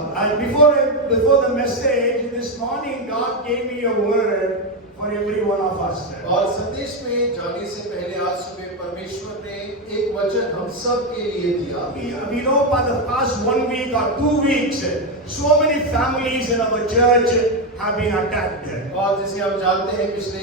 And before the message this morning, God gave me a word for every one of us. और संदेश में जाने से पहले आज सुबह परमेश्वर ने एक वचन हम सब के लिए दिया। We know for the past 1 week or 2 weeks, so many families in our church have been attacked. और जैसे हम जानते हैं पिछले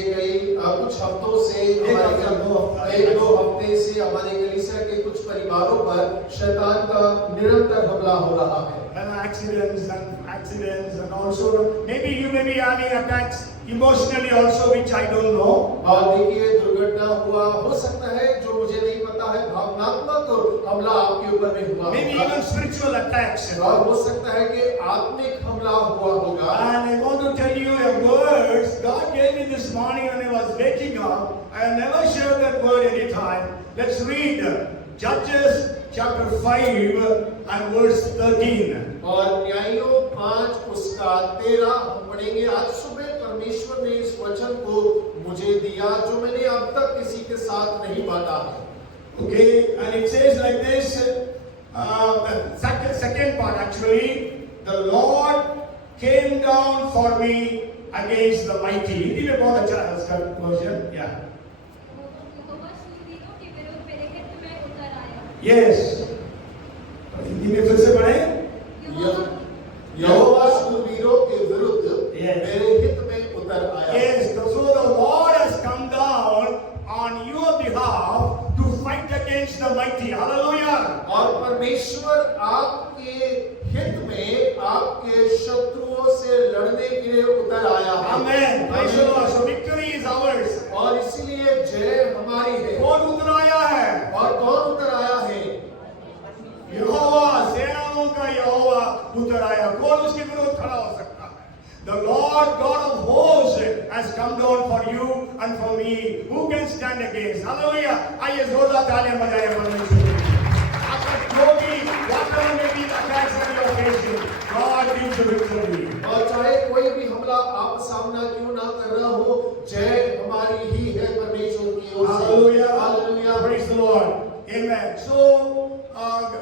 कुछ हफ्तों से एक दो हफ्ते से हमारे कलीसिया के कुछ परिवारों पर शैतान का निरंतर हमला हो रहा है। And accidents and also maybe you may be having attacks emotionally also, which I don't know. और देखिए दुर्घटना हुआ हो सकता है जो मुझे नहीं पता है, भावनात्मक हमला आपके ऊपर में हुआ Maybe even spiritual attacks. और हो सकता है कि आत्मिक हमला हुआ होगा। And I want to tell you a word God gave me this morning when I was waking up. I have never shared that word any time. Let's read Judges chapter 5 and verse 13. और न्यायों 5 उसका 13 हम पढ़ेंगे। आज सुबह परमेश्वर ने इस वचन को मुझे दिया जो मैंने अब तक किसी के साथ नहीं बांटा है। Okay, and it says like this, the second part actually, the Lord came down for me against the mighty. Hindi mein bahut acha hai uska version, yeah. Yes. Hindi में फिर से पढ़ें। यहोवा शूरवीरों के विरुद्ध मेरे हित में उतर आया। Yes, so the Lord has come down on your behalf to fight against the mighty. Hallelujah. और परमेश्वर आपके हित में आपके शत्रुओं से लड़ने के लिए उतर आया है। Amen. Praise the Lord. So victory is ours. और इसीलिए जय हमारी है। कौन उतर आया है? और कौन उतर आया है? यहोवा, सेनाओं का यहोवा उतर आया। कौन उसके विरुद्ध खड़ा हो सकता है? The Lord God of hosts has come down for you and for me. Who can stand against? Hallelujah. आइए जोरदार तालियां बजाएं परमेश्वर के लिए। आपका जो भी whatever may be the attacks that you are facing, God gives you victory. और चाहे कोई भी हमला आप सामना क्यों ना कर रहा हो, जय हमारी ही है परमेश्वर की ओर से। Hallelujah. Hallelujah. Praise the Lord. Amen. So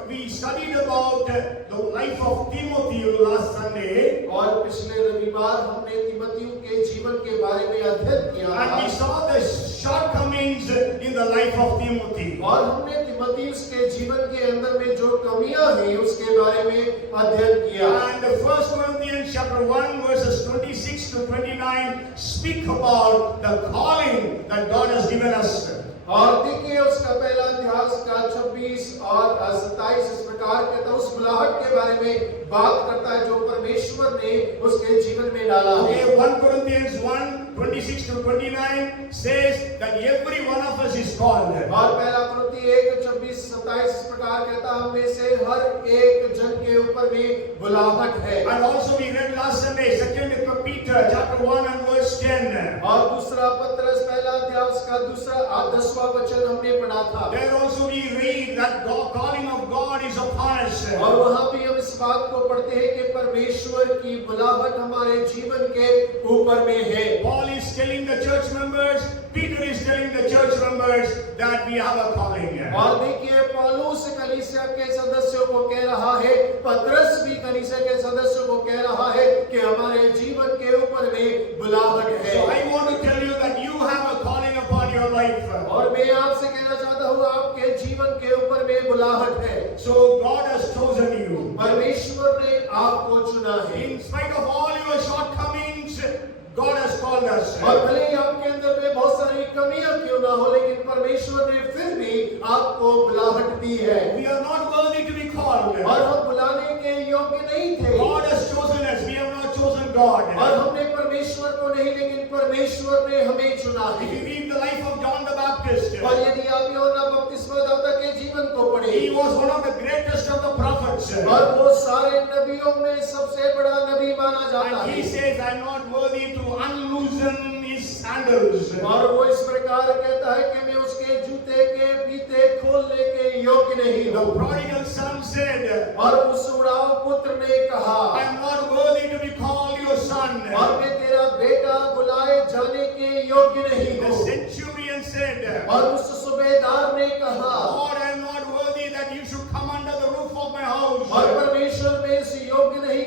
we studied about the life of Timothy last Sunday. और पिछले रविवार हमने तिमोथी के जीवन के बारे में अध्ययन किया। And we saw the shortcomings in the life of Timothy. और हमने तिमोथी के जीवन के अंदर में जो कमियां हैं उसके बारे में अध्ययन किया। And 1 Corinthians chapter 1 verses 26 to 29 speak about the calling that God has given us. और देखिए उसका पहला अध्याय का 26 और 27 इस प्रकार के तो उस बुलाहट के बारे में बात करता है जो परमेश्वर ने उसके जीवन में डाला है। 1 Corinthians 1:26 to 29 says that every one of us is called. और पहला कुरिन्थी 1:26-27 इस प्रकार कहता है हम में से हर एक जन के ऊपर में बुलाहट है। And also we read last Sunday 2 Peter chapter 1 and verse 10. और दूसरा पत्रस पहला अध्याय उसका दूसरा 10वां वचन हमने पढ़ा था। There also we read that the calling of God is upon us. और वहाँ भी हम इस बात को पढ़ते हैं कि परमेश्वर की बुलाहट हमारे जीवन के ऊपर में है। Paul is telling the church members, Peter is telling the church members that we have a calling. और देखिए पौलुस कलीसिया के सदस्यों को कह रहा है, पतरस भी कलीसिया के सदस्यों को कह रहा है कि हमारे जीवन के ऊपर में बुलाहट है। So I want to tell you that you have a calling upon your life. और मैं आपसे कहना चाहता हूँ आपके जीवन के ऊपर में बुलाहट है। So God has chosen you. परमेश्वर ने आपको चुना है। In spite of all your shortcomings, God has called us. और भले ही आपके अंदर में बहुत सारी कमियां क्यों ना हो, लेकिन परमेश्वर ने फिर भी आपको बुलाहट दी है। We are not worthy to be called. और हम बुलाने के योग्य नहीं थे। God has chosen us. We have not chosen God. और हमने परमेश्वर को नहीं, लेकिन परमेश्वर ने हमें चुना If है। you read the life of John the Baptist, और यदि आप यूहन्ना बपतिस्मादाता के जीवन को पढ़ें, he was one of the greatest of the prophets. और वो सारे नबियों में सबसे बड़ा नबी माना जाता And है। he says, I am not worthy to unloosen his sandals. और वो इस प्रकार कहता है कि मैं उसके जूते के फीते खोलने के योग्य नहीं The हूँ। prodigal son said, और उस उड़ाव पुत्र ने कहा, I am not worthy to be called your son. और मैं तेरा बेटा बुलाए जाने के योग्य नहीं The हूँ। centurion said, और उस सूबेदार ने कहा, Lord, I am not worthy that you should come under the roof of my house. और परमेश्वर में इस योग्य नहीं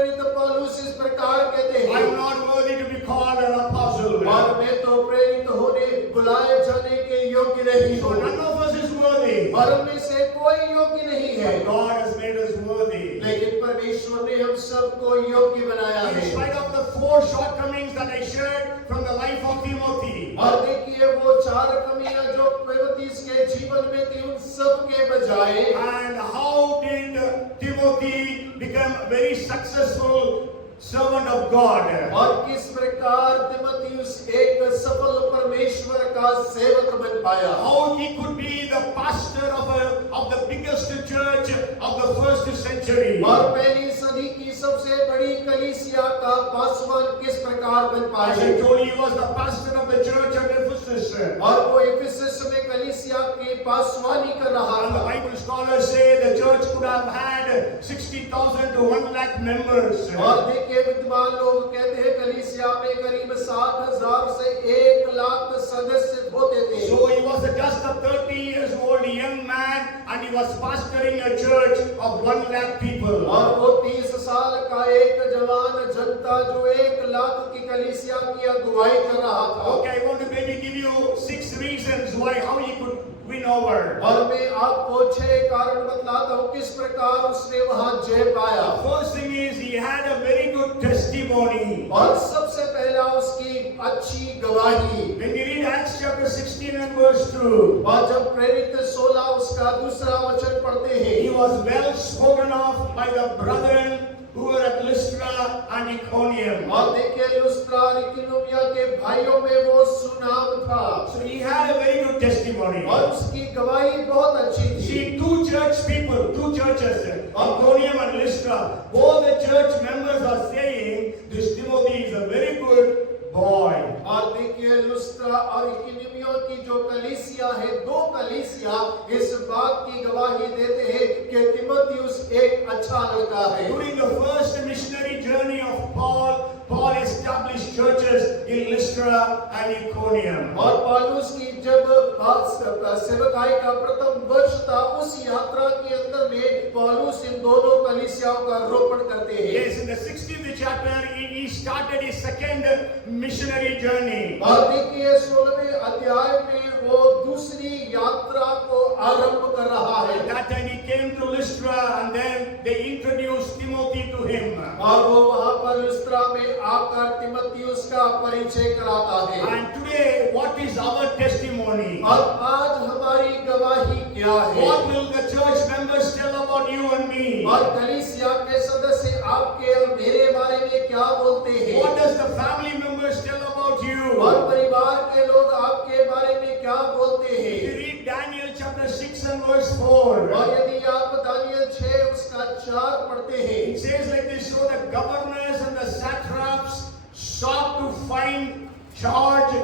प्रेरित पौलुस इस प्रकार कहते I हैं, am not worthy to be called an apostle. और मैं तो प्रेरित होने बुलाए जाने के योग्य नहीं So हूँ, none of us is worthy. और उनमें से कोई योग्य नहीं है, But God has made us worthy. लेकिन परमेश्वर ने हम सबको योग्य बनाया In है। spite of the 4 shortcomings that I shared from the life of Timothy, और देखिए वो 4 कमियां जो तीमुथियुस के जीवन में थी, उन सब के बजाय and how did Timothy become a very successful servant of God? और किस प्रकार तीमुथियुस एक सफल परमेश्वर का सेवक बन पाया, How he could be the pastor of the biggest church of the first century. और पहली सदी की सबसे बड़ी कलीसिया का पासवान किस प्रकार बन As पाया। I told you, he was the pastor of the church at Ephesus. और वो इफिसस में कलीसिया की पासवानी कर रहा And the था, Bible scholars say the church could have had 60,000 to 1 lakh members. और देखिए विद्वान लोग कहते हैं कलीसिया में करीब 60,000 से 1 लाख सदस्य होते थे। So he was just a 30 years old young man and he was pastoring a church of 1 lakh people. और वो 30 साल का एक जवान जनता जो 1 लाख की कलीसिया की अगुवाई कर रहा था। Okay, I want to maybe give you 6 reasons why how he could win over. और मैं आपको 6 कारण बतलाता हूँ किस प्रकार उसने वहां जय पाया। First thing is he had a very good testimony. और सबसे पहला उसकी अच्छी गवाही। When we read Acts chapter 16 and verse 2, और जब प्रेरित 16 उसका दूसरा वचन पढ़ते हैं, he was well spoken of by the brethren who were at Lystra and Iconium. और देखिए लुस्त्रा और इकोनिया के भाइयों में वो सुनाम था। So he had a very good testimony. और उसकी गवाही बहुत अच्छी थी। See, 2 church people, 2 churches, Iconium and Lystra, both the church members are saying this Timothy is a very good boy. और देखिए लुस्त्रा और इकोनिया की जो कलीसिया है, 2 कलीसिया इस बात की गवाही देते हैं कि तीमुथियुस एक अच्छा लड़का है। During the first missionary journey of Paul established churches in Lystra and Iconium. और पौलुस की जब सेवकाई का प्रथम वर्ष था, उस यात्रा के अंदर में पौलुस इन दोनों कलीसियाओं का रोपण करते हैं। Yes, in the 16th chapter, he started his second missionary journey. और देखिए 16वें अध्याय में वो दूसरी यात्रा को आरंभ कर रहा है। That time he came to Lystra and then they introduced Timothy to him. और वो वहां पर लुस्त्रा में आकर तीमुथियुस का परिचय कराता है। And today, what is our testimony? और आज हमारी गवाही क्या है? What will the church members tell about you and me? और कलीसिया के सदस्य आपके और मेरे बारे में क्या बोलते हैं? What does the family members tell about you? और परिवार के लोग आपके बारे में क्या बोलते If हैं? you read Daniel chapter 6 and verse 4, और यदि आप दानियल 6 उसका 4 पढ़ते हैं, it says like this, so the governors and the satraps sought to find charge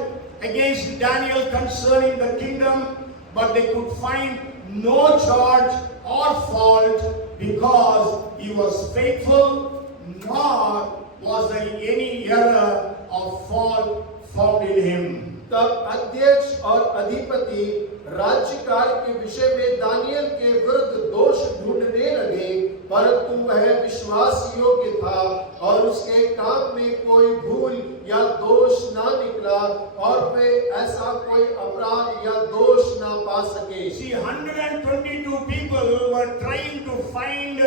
against Daniel concerning the kingdom, but they could find no charge or fault because he was faithful, nor was there any error or fault found in him. तब अध्यक्ष और अधिपति राज्यकाल के विषय में Daniel के विरुद्ध दोष ढूंढने लगे, परंतु वह विश्वास योग्य था और उसके काम में कोई भूल या दोष ना निकला और वे ऐसा कोई अपराध या दोष ना पा सके। See, 122 people were trying to find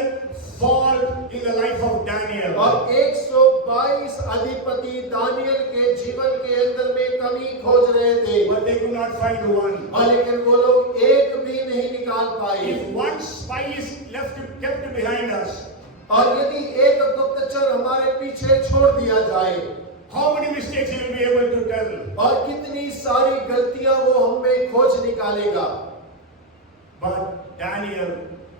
fault in the life of Daniel. और 122 अधिपति दानियल के जीवन के अंदर में कमी खोज रहे थे, But they could not find one. और लेकिन वो लोग एक भी नहीं निकाल पाए। If one spy is kept behind us, और यदि एक गुप्तचर हमारे पीछे छोड़ दिया जाए, how many mistakes he will be able to tell? और कितनी सारी गलतियां वो हमें खोज निकालेगा। But Daniel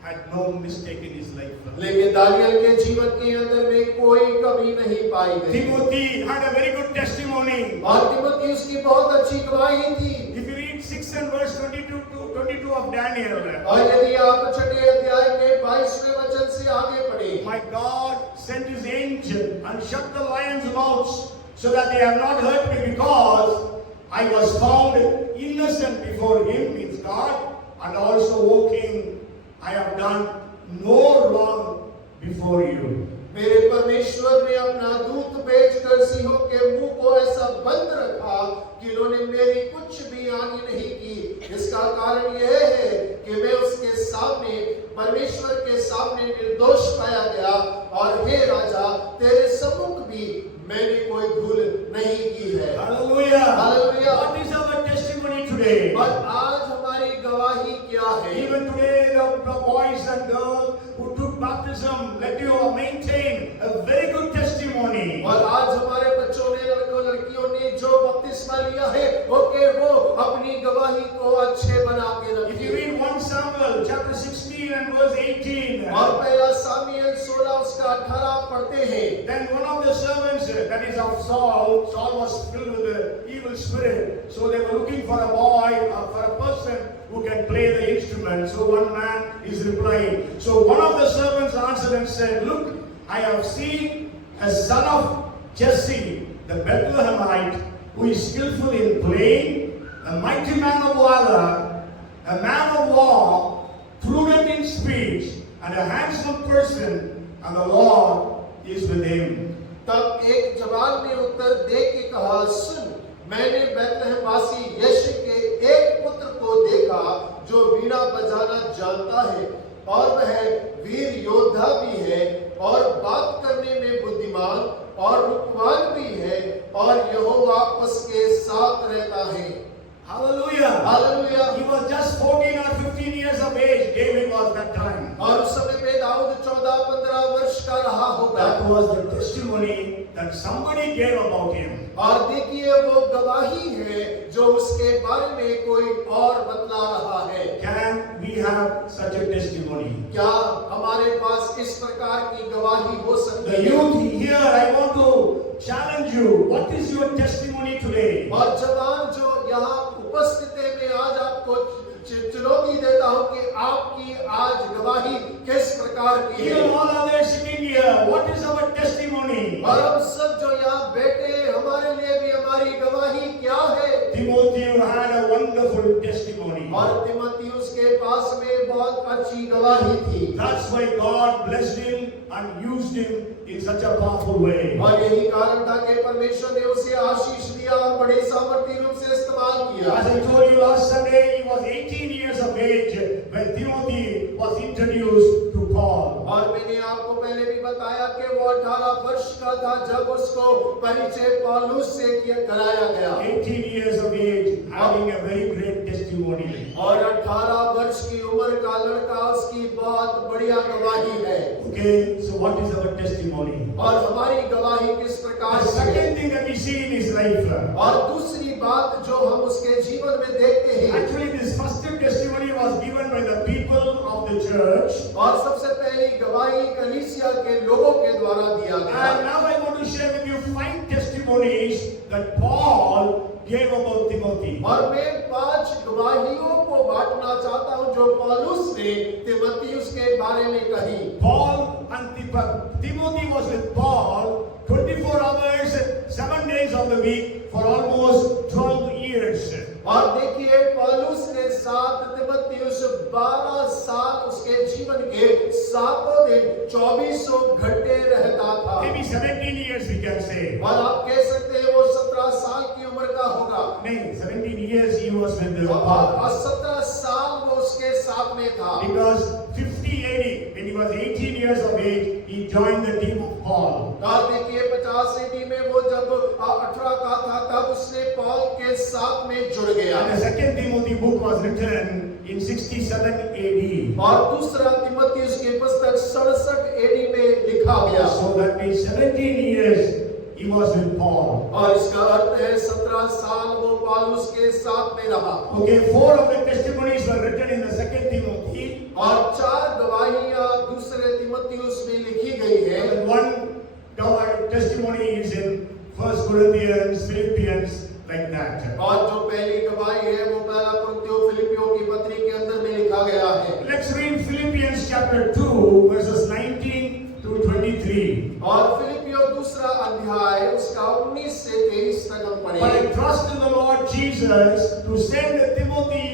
had no mistake in his life. लेकिन दानियल के जीवन के अंदर में कोई कमी नहीं पाई गई। Timothy had a very good testimony. और तीमुथियुस की बहुत अच्छी गवाही थी। If you read 6 and verse 22 to 22 of Daniel, और यदि आप 6 अध्याय के 22वें वचन से आगे पढ़े, my God sent his angel and shut the lions' mouths so that they have not hurt me because I was found innocent before him, means God, and also, O King, I have done no wrong before you. मेरे परमेश्वर ने अपना दूत भेजकर सिंहों के मुंह को ऐसा बंद रखा कि उन्होंने मेरी कुछ भी हानि नहीं की। इसका कारण यह है कि मैं उसके सामने, परमेश्वर के सामने निर्दोष पाया गया, और हे राजा, तेरे सम्मुख भी मैंने कोई भूल नहीं की है। Hallelujah. Hallelujah. What is our testimony today? और आज हमारी गवाही क्या है? Even today, the boys and girls who took baptism, let you maintain a very good testimony. और आज हमारे बच्चों ने, लड़कों लड़कियों ने जो बपतिस्मा लिया है, ओके, वो अपनी गवाही को अच्छे बना के If you रखें। read 1 Samuel chapter 16 and verse 18, और पहला सामुएल 16 उसका 18 पढ़ते हैं। then one of the servants, that is of Saul was filled with the evil spirit. So they were looking for a boy, for a person who can play the instrument. So one man is replying. So one of the servants answered and said, look, I have seen a son of Jesse, the Bethlehemite, who is skillful in playing, a mighty man of valor, a man of war, prudent in speech, and a handsome person, and the Lord is with him. तब एक जवान ने उत्तर दे के कहा, सुन, मैंने बैतलहमवासी यशे के एक पुत्र को देखा जो वीणा बजाना जानता है, और वह वीर योद्धा भी है, और बात करने में बुद्धिमान और रूपवान भी है, और यहोवा उसके साथ रहता है। Hallelujah. Hallelujah. He was just 14 or 15 years of age. David was that time. और उस समय पे दाऊद 14-15 वर्ष का रहा होगा। That was the testimony that somebody gave about him. और देखिए, वो गवाही है जो उसके बारे में कोई और बतला रहा है। Can we have such a testimony? क्या हमारे पास इस प्रकार की गवाही हो सकती The है? youth here, I want to challenge you. What is your testimony today? और जवान जो यहाँ उपस्थित है, मैं आज आपको चुनौती देता हूँ कि आपकी आज गवाही किस प्रकार की है। Even all others sitting here, what is our testimony? और हम सब जो यहाँ बैठे हैं, हमारे लिए भी हमारी गवाही क्या है? Timothy had a wonderful testimony. और तीमुथियुस के पास में बहुत अच्छी गवाही थी। That's why God blessed him and used him in such a powerful way. और यही कारण था कि परमेश्वर ने उसे आशीष दिया और बड़े सामर्थ्य रूप से इस्तेमाल किया। As I told you last Sunday, he was 18 years of age when Timothy was introduced to Paul. और मैंने आपको पहले भी बताया कि वो 18 वर्ष का था जब उसको परिचय पौलुस से कराया गया। 18 years of age, having a very great testimony. और 18 वर्ष की उम्र का लड़का, उसकी बहुत बढ़िया गवाही है। Okay, so what is our testimony? और हमारी गवाही किस प्रकार The से है? second thing that we see in his life. और दूसरी बात जो हम उसके जीवन में देखते हैं, Actually, this first testimony was given by the people of the church. और सबसे पहली गवाही कलीसिया के लोगों के द्वारा दिया गया। And now I want to share with you 5 testimonies that Paul gave about Timothy. और मैं 5 गवाहियों को बांटना चाहता हूं जो पौलुस ने तीमुथियुस के बारे में कही। Paul and Timothy was with Paul 24 hours, 7 days of the week for almost 12 years. और देखिए, पौलुस के साथ तीमुथियुस 12 साल उसके जीवन के 7 दिन 24 घंटे रहता था। Maybe 17 years we can say. और आप कह सकते हैं वो 17 साल की उम्र का होगा। No, 17 years he was with the और Paul. 17 साल वो उसके साथ में था। Because 50 AD, when he was 18 years of age, he joined the team of Paul. और देखिए 50 AD में वो जब 18 का था तब उसने पौल के साथ में जुड़ गया। And the second Timothy book was written in 67 AD. और दूसरा तीमुथियुस की पुस्तक 67 AD में लिखा गया। So that means 17 years he was with Paul. और इसका अर्थ है 17 साल वो पौलुस के साथ में रहा। Okay, 4 of the testimonies were written in the second Timothy. और 4 गवाहियां दूसरे तीमुथियुस में लिखी गई है। And one testimony is in 1 Corinthians, Philippians, like that. और जो पहली गवाही है वो पहला कुरिन्थियों फिलिपियों की पत्री के अंदर में लिखा गया है। Let's read Philippians chapter 2 verses 19 to 23. और फिलिपियों दूसरा अध्याय उसका 19 से 23 तक हम But I पढ़ेंगे। trust in the Lord Jesus to send Timothy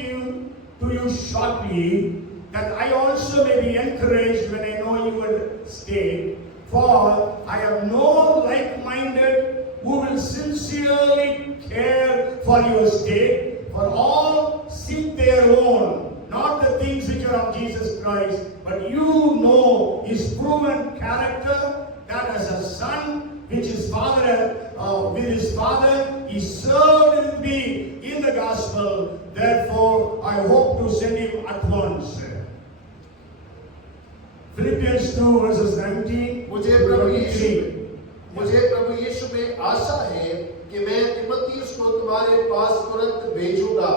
to you shortly, that I also may be encouraged when I know your state. For I have no like-minded who will sincerely care for your state, for all seek their own, not the things which are of Jesus Christ, but you know his proven character, that as a son which his father, with his father, he served with me in the gospel. Therefore, I hope to send him at once. Philippians 2 verses 19 मुझे प्रभु यीशु में आशा है कि मैं तीमुथियुस को तुम्हारे पास तुरंत भेजूंगा,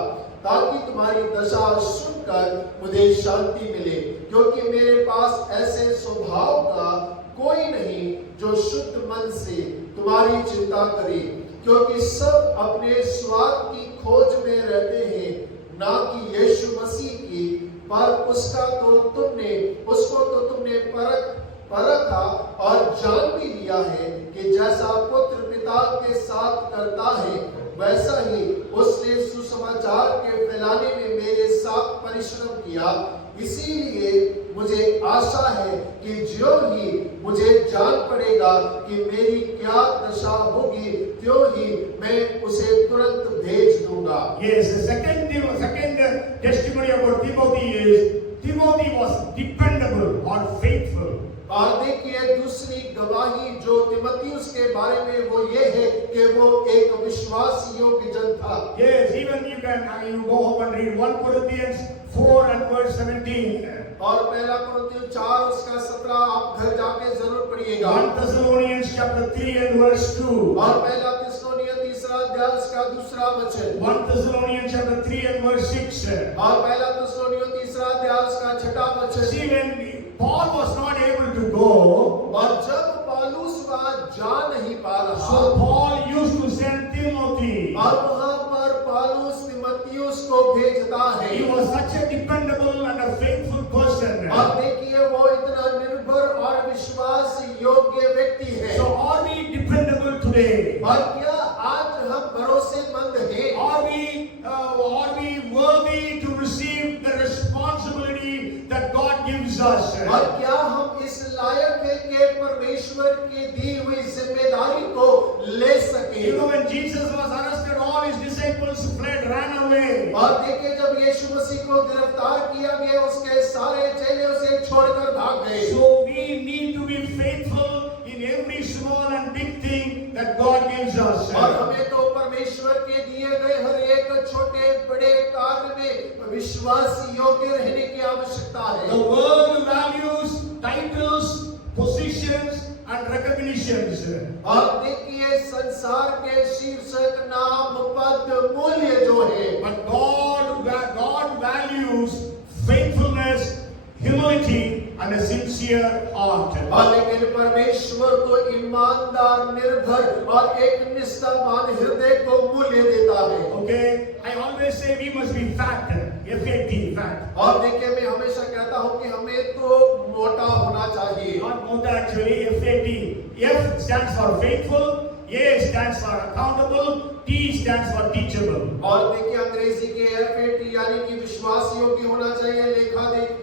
ताकि तुम्हारी दशा सुनकर मुझे शांति मिले, क्योंकि मेरे पास ऐसे स्वभाव का कोई नहीं जो शुद्ध मन से तुम्हारी चिंता करे, क्योंकि सब अपने स्वार्थ की खोज में रहते हैं, ना कि यीशु मसीह की, पर उसको तो तुमने परखा और जान भी लिया है कि जैसा पुत्र पिता के साथ करता है, वैसा ही उसने सुसमाचार के फैलाने में मेरे साथ परिश्रम किया। इसीलिए मुझे आशा है कि जो ही मुझे जान पड़ेगा कि मेरी क्या दशा होगी, त्यों ही मैं उसे तुरंत भेज दूंगा। Yes, the second testimony about Timothy is Timothy was dependable or faithful. और देखिए दूसरी गवाही जो तीमुथियुस के बारे में वो ये है कि वो एक विश्वास योग्य जन था। Yes, even you go home and read 1 Corinthians 4 and verse 17. और पहला कुरिन्थियों 4 उसका 17 आप घर जाके जरूर पढ़िएगा। 1 Thessalonians chapter 3 and verse 2. और पहला थिस्सलुनीय 3 अध्याय उसका 2 वचन। 1 Thessalonians chapter 3 and verse 6. और पहला थिस्सलुनीय 3 अध्याय उसका 6 वचन। See, when Paul was not able to go, और जब पौलुस वहां जा नहीं पा रहा, so Paul used to send Timothy. और वहां पर पौलुस तीमुथियुस को भेजता है। He was such a dependable and a faithful person. और देखिए वो इतना निर्भर और विश्वास योग्य व्यक्ति है। So are we dependable today? और क्या आज हम भरोसेमंद हैं? Are we worthy to receive the responsibility that God gives us? और क्या हम इस लायक हैं कि परमेश्वर की दी हुई जिम्मेदारी को ले सके? You know, when Jesus was arrested, all his disciples fled, ran away. और देखिए जब यीशु मसीह को गिरफ्तार किया गया, उसके सारे चेले उसे छोड़कर भाग गए। So we need to be faithful in every small and big thing that God gives us. और हमें तो परमेश्वर के दिए गए हर एक छोटे बड़े कार्य में विश्वास योग्य रहने की आवश्यकता है। The world values titles, positions and recognitions. और देखिए संसार के शीर्षक नाम पद मूल्य जो है, But God values faithfulness, humility and a sincere heart. लेकिन परमेश्वर को ईमानदार, निर्भर और एक निष्ठावान हृदय को मूल्य देता है। Okay, I always say we must be fat, F-A-T, fat. और देखिए मैं हमेशा कहता हूँ कि हमें तो मोटा होना चाहिए। Not mota actually, F-A-T. F stands for faithful, A stands for accountable, T stands for teachable. और देखिए अंग्रेजी के F-A-T यानी कि विश्वास योग्य होना चाहिए,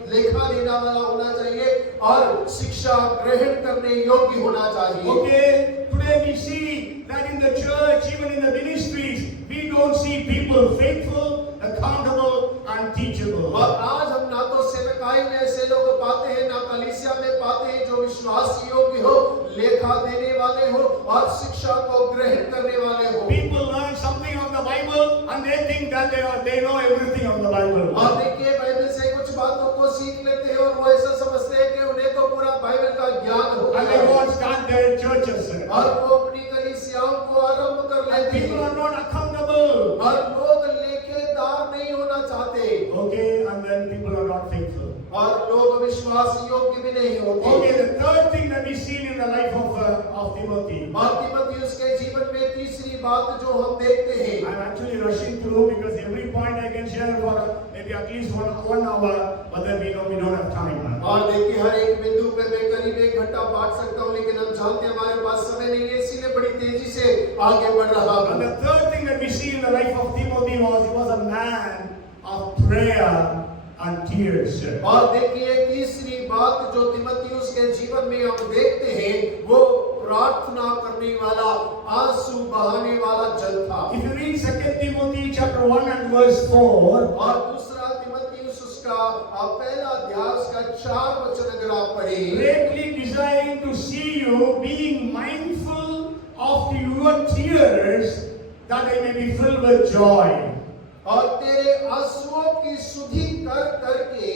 लेखा देना वाला होना चाहिए और शिक्षा ग्रहण करने योग्य होना चाहिए। Okay, today we see that in the church, even in the ministries, we don't see people faithful, accountable and teachable. और आज हम ना तो सेवकाई में ऐसे लोग पाते हैं, ना कलीसिया में पाते हैं जो विश्वास योग्य हो, लेखा देने वाले हो और शिक्षा को ग्रहण करने वाले हो। People learn something of the Bible and they think that they know everything of the Bible. और देखिए बाइबल से कुछ बातों को सीख लेते हैं और वो ऐसा समझते हैं कि उन्हें तो पूरा बाइबल का ज्ञान हो And they go and start their churches. और वो अपनी कलीसियाओं को आरंभ कर And लेते people हैं are not accountable. और लोग लेखेदार नहीं होना चाहते। Okay, and then people are not faithful. और लोग विश्वास योग्य भी नहीं होते। Okay, the third thing that we see in the life of Timothy. और तीमुथियुस के जीवन में तीसरी बात जो हम देखते हैं, I'm actually rushing through because every point I can share for maybe at least one hour, but then we know we don't have time. और देखिए हर एक बिंदु पे मैं करीब 1 घंटा बांट सकता हूँ, लेकिन हम जानते हैं हमारे पास समय नहीं है, इसीलिए बड़ी तेजी से आगे बढ़ रहा हूँ। And the third thing that we see in the life of Timothy was he was a man of prayer and tears. और देखिए तीसरी बात जो तीमुथियुस के जीवन में हम देखते हैं वो प्रार्थना करने वाला, आंसू बहाने वाला जन था। If you read 2 Timothy chapter 1 and verse 4, और दूसरा तीमुथियुस उसका पहला अध्याय उसका 4 वचन अगर आप पढ़ें, greatly desiring to see you being mindful of your tears, that I may be filled with joy. और तेरे आंसुओं की सुधि कर करके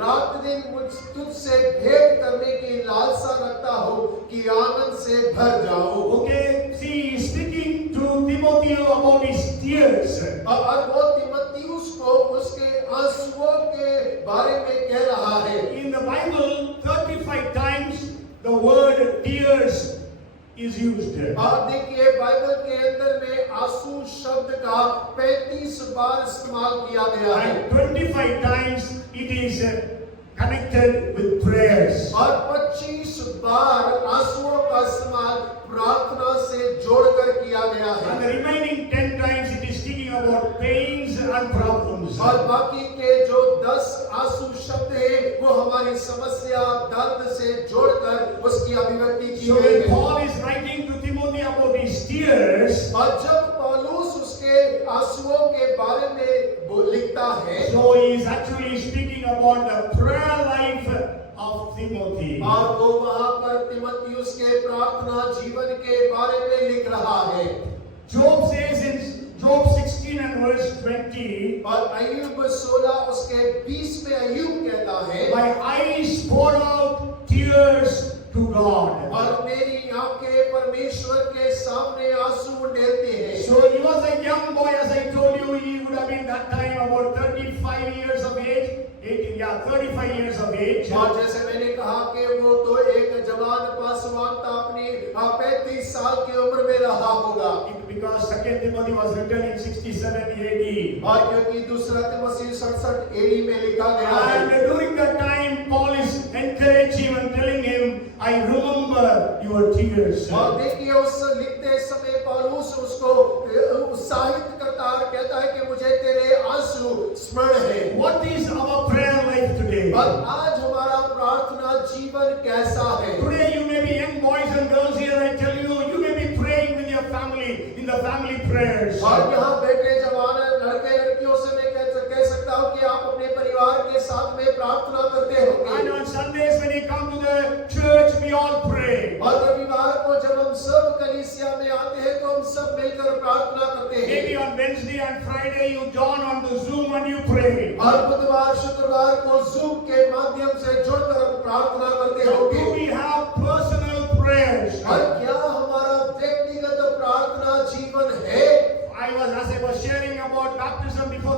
रात दिन मुझ तुझसे भेंट करने की लालसा रखता हूँ कि आनंद से भर जाऊं। Okay, see, he's speaking to Timothy about his tears. और वो तीमुथियुस को उसके आंसुओं के बारे में कह रहा है। In the Bible, 35 times the word tears is used. और देखिए बाइबल के अंदर में आंसू शब्द का 35 बार इस्तेमाल किया गया है। And 25 times it is connected with prayers. और 25 बार आंसुओं का इस्तेमाल प्रार्थना से जोड़कर किया गया है। And the remaining 10 times it is speaking about pains and problems. और बाकी के जो 10 आंसू शब्द है वो हमारी समस्या दर्द से जोड़कर उसकी अभिव्यक्ति की So गई when है। Paul is writing to Timothy about his tears, और जब पौलुस उसके आंसुओं के बारे में वो लिखता है, so he is actually speaking about the prayer life of Timothy. और वो वहां पर तीमुथियुस के प्रार्थना जीवन के बारे में लिख रहा है। Job says in Job 16 and verse 20, और अय्यूब 16 उसके 20 में अय्यूब कहता है, my eyes pour out tears to God. और मेरी आंखें परमेश्वर के सामने आंसू ढेरती हैं। So he was a young boy, as I told you, he would have been that time about 35 years of age. 35 years of age. और जैसे मैंने कहा कि वो तो एक जवान पासवान था, अपनी 35 साल की उम्र में रहा होगा। Because 2 Timothy was written in 67 AD. और क्योंकि दूसरा तीमुथियुस 67 एडी में लिखा गया है। And during that time, Paul is encouraging him and telling him, I remember your tears. और देखिए उस लिखते समय पौलुस उसको उत्साहित करता है और कहता है कि मुझे तेरे आंसू स्मरण है। What is our prayer life today? और आज हमारा प्रार्थना जीवन कैसा है? Today you may be young boys and girls here, I tell you, you may be praying with your family in the family prayers. और यहाँ बैठे जवान लड़के लड़कियों से मैं कह सकता हूँ कि आप अपने परिवार के साथ में प्रार्थना करते होंगे। And on Sundays when you come to the church, we all pray. और रविवार को जब हम सब कलीसिया में आते हैं तो हम सब मिलकर प्रार्थना करते हैं। Maybe on Wednesday and Friday you join on the Zoom and you pray. और बुधवार शुक्रवार को जूम के माध्यम से जुड़कर हम प्रार्थना करते So होंगे। do we have personal prayers? और क्या हमारा व्यक्तिगत प्रार्थना जीवन है? As I was sharing about baptism before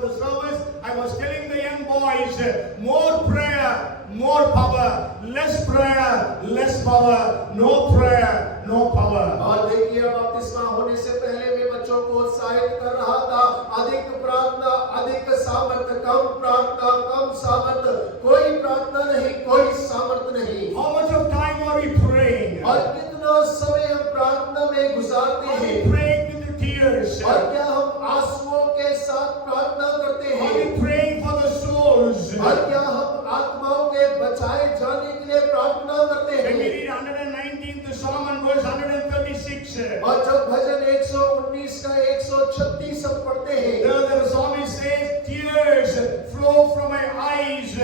the service, I was telling the young boys, more prayer, more power, less prayer, less power, no prayer, no power. और देखिए बपतिस्मा होने से पहले मैं बच्चों को उत्साहित कर रहा था, अधिक प्रार्थना अधिक सामर्थ्य, कम प्रार्थना कम सामर्थ्य, कोई प्रार्थना नहीं, कोई सामर्थ्य नहीं। How much of time are we praying? और कितना समय हम प्रार्थना में गुजारते Are we हैं? praying with the tears? और क्या हम आंसुओं के साथ प्रार्थना करते Are हैं? we praying for the souls? और क्या हम आत्माओं के बचाए जाने के लिए प्रार्थना करते When we हैं? read 119th Psalm and verse 136, और जब भजन 119 का 136 हम पढ़ते हैं, the psalmist says, tears flow from my eyes,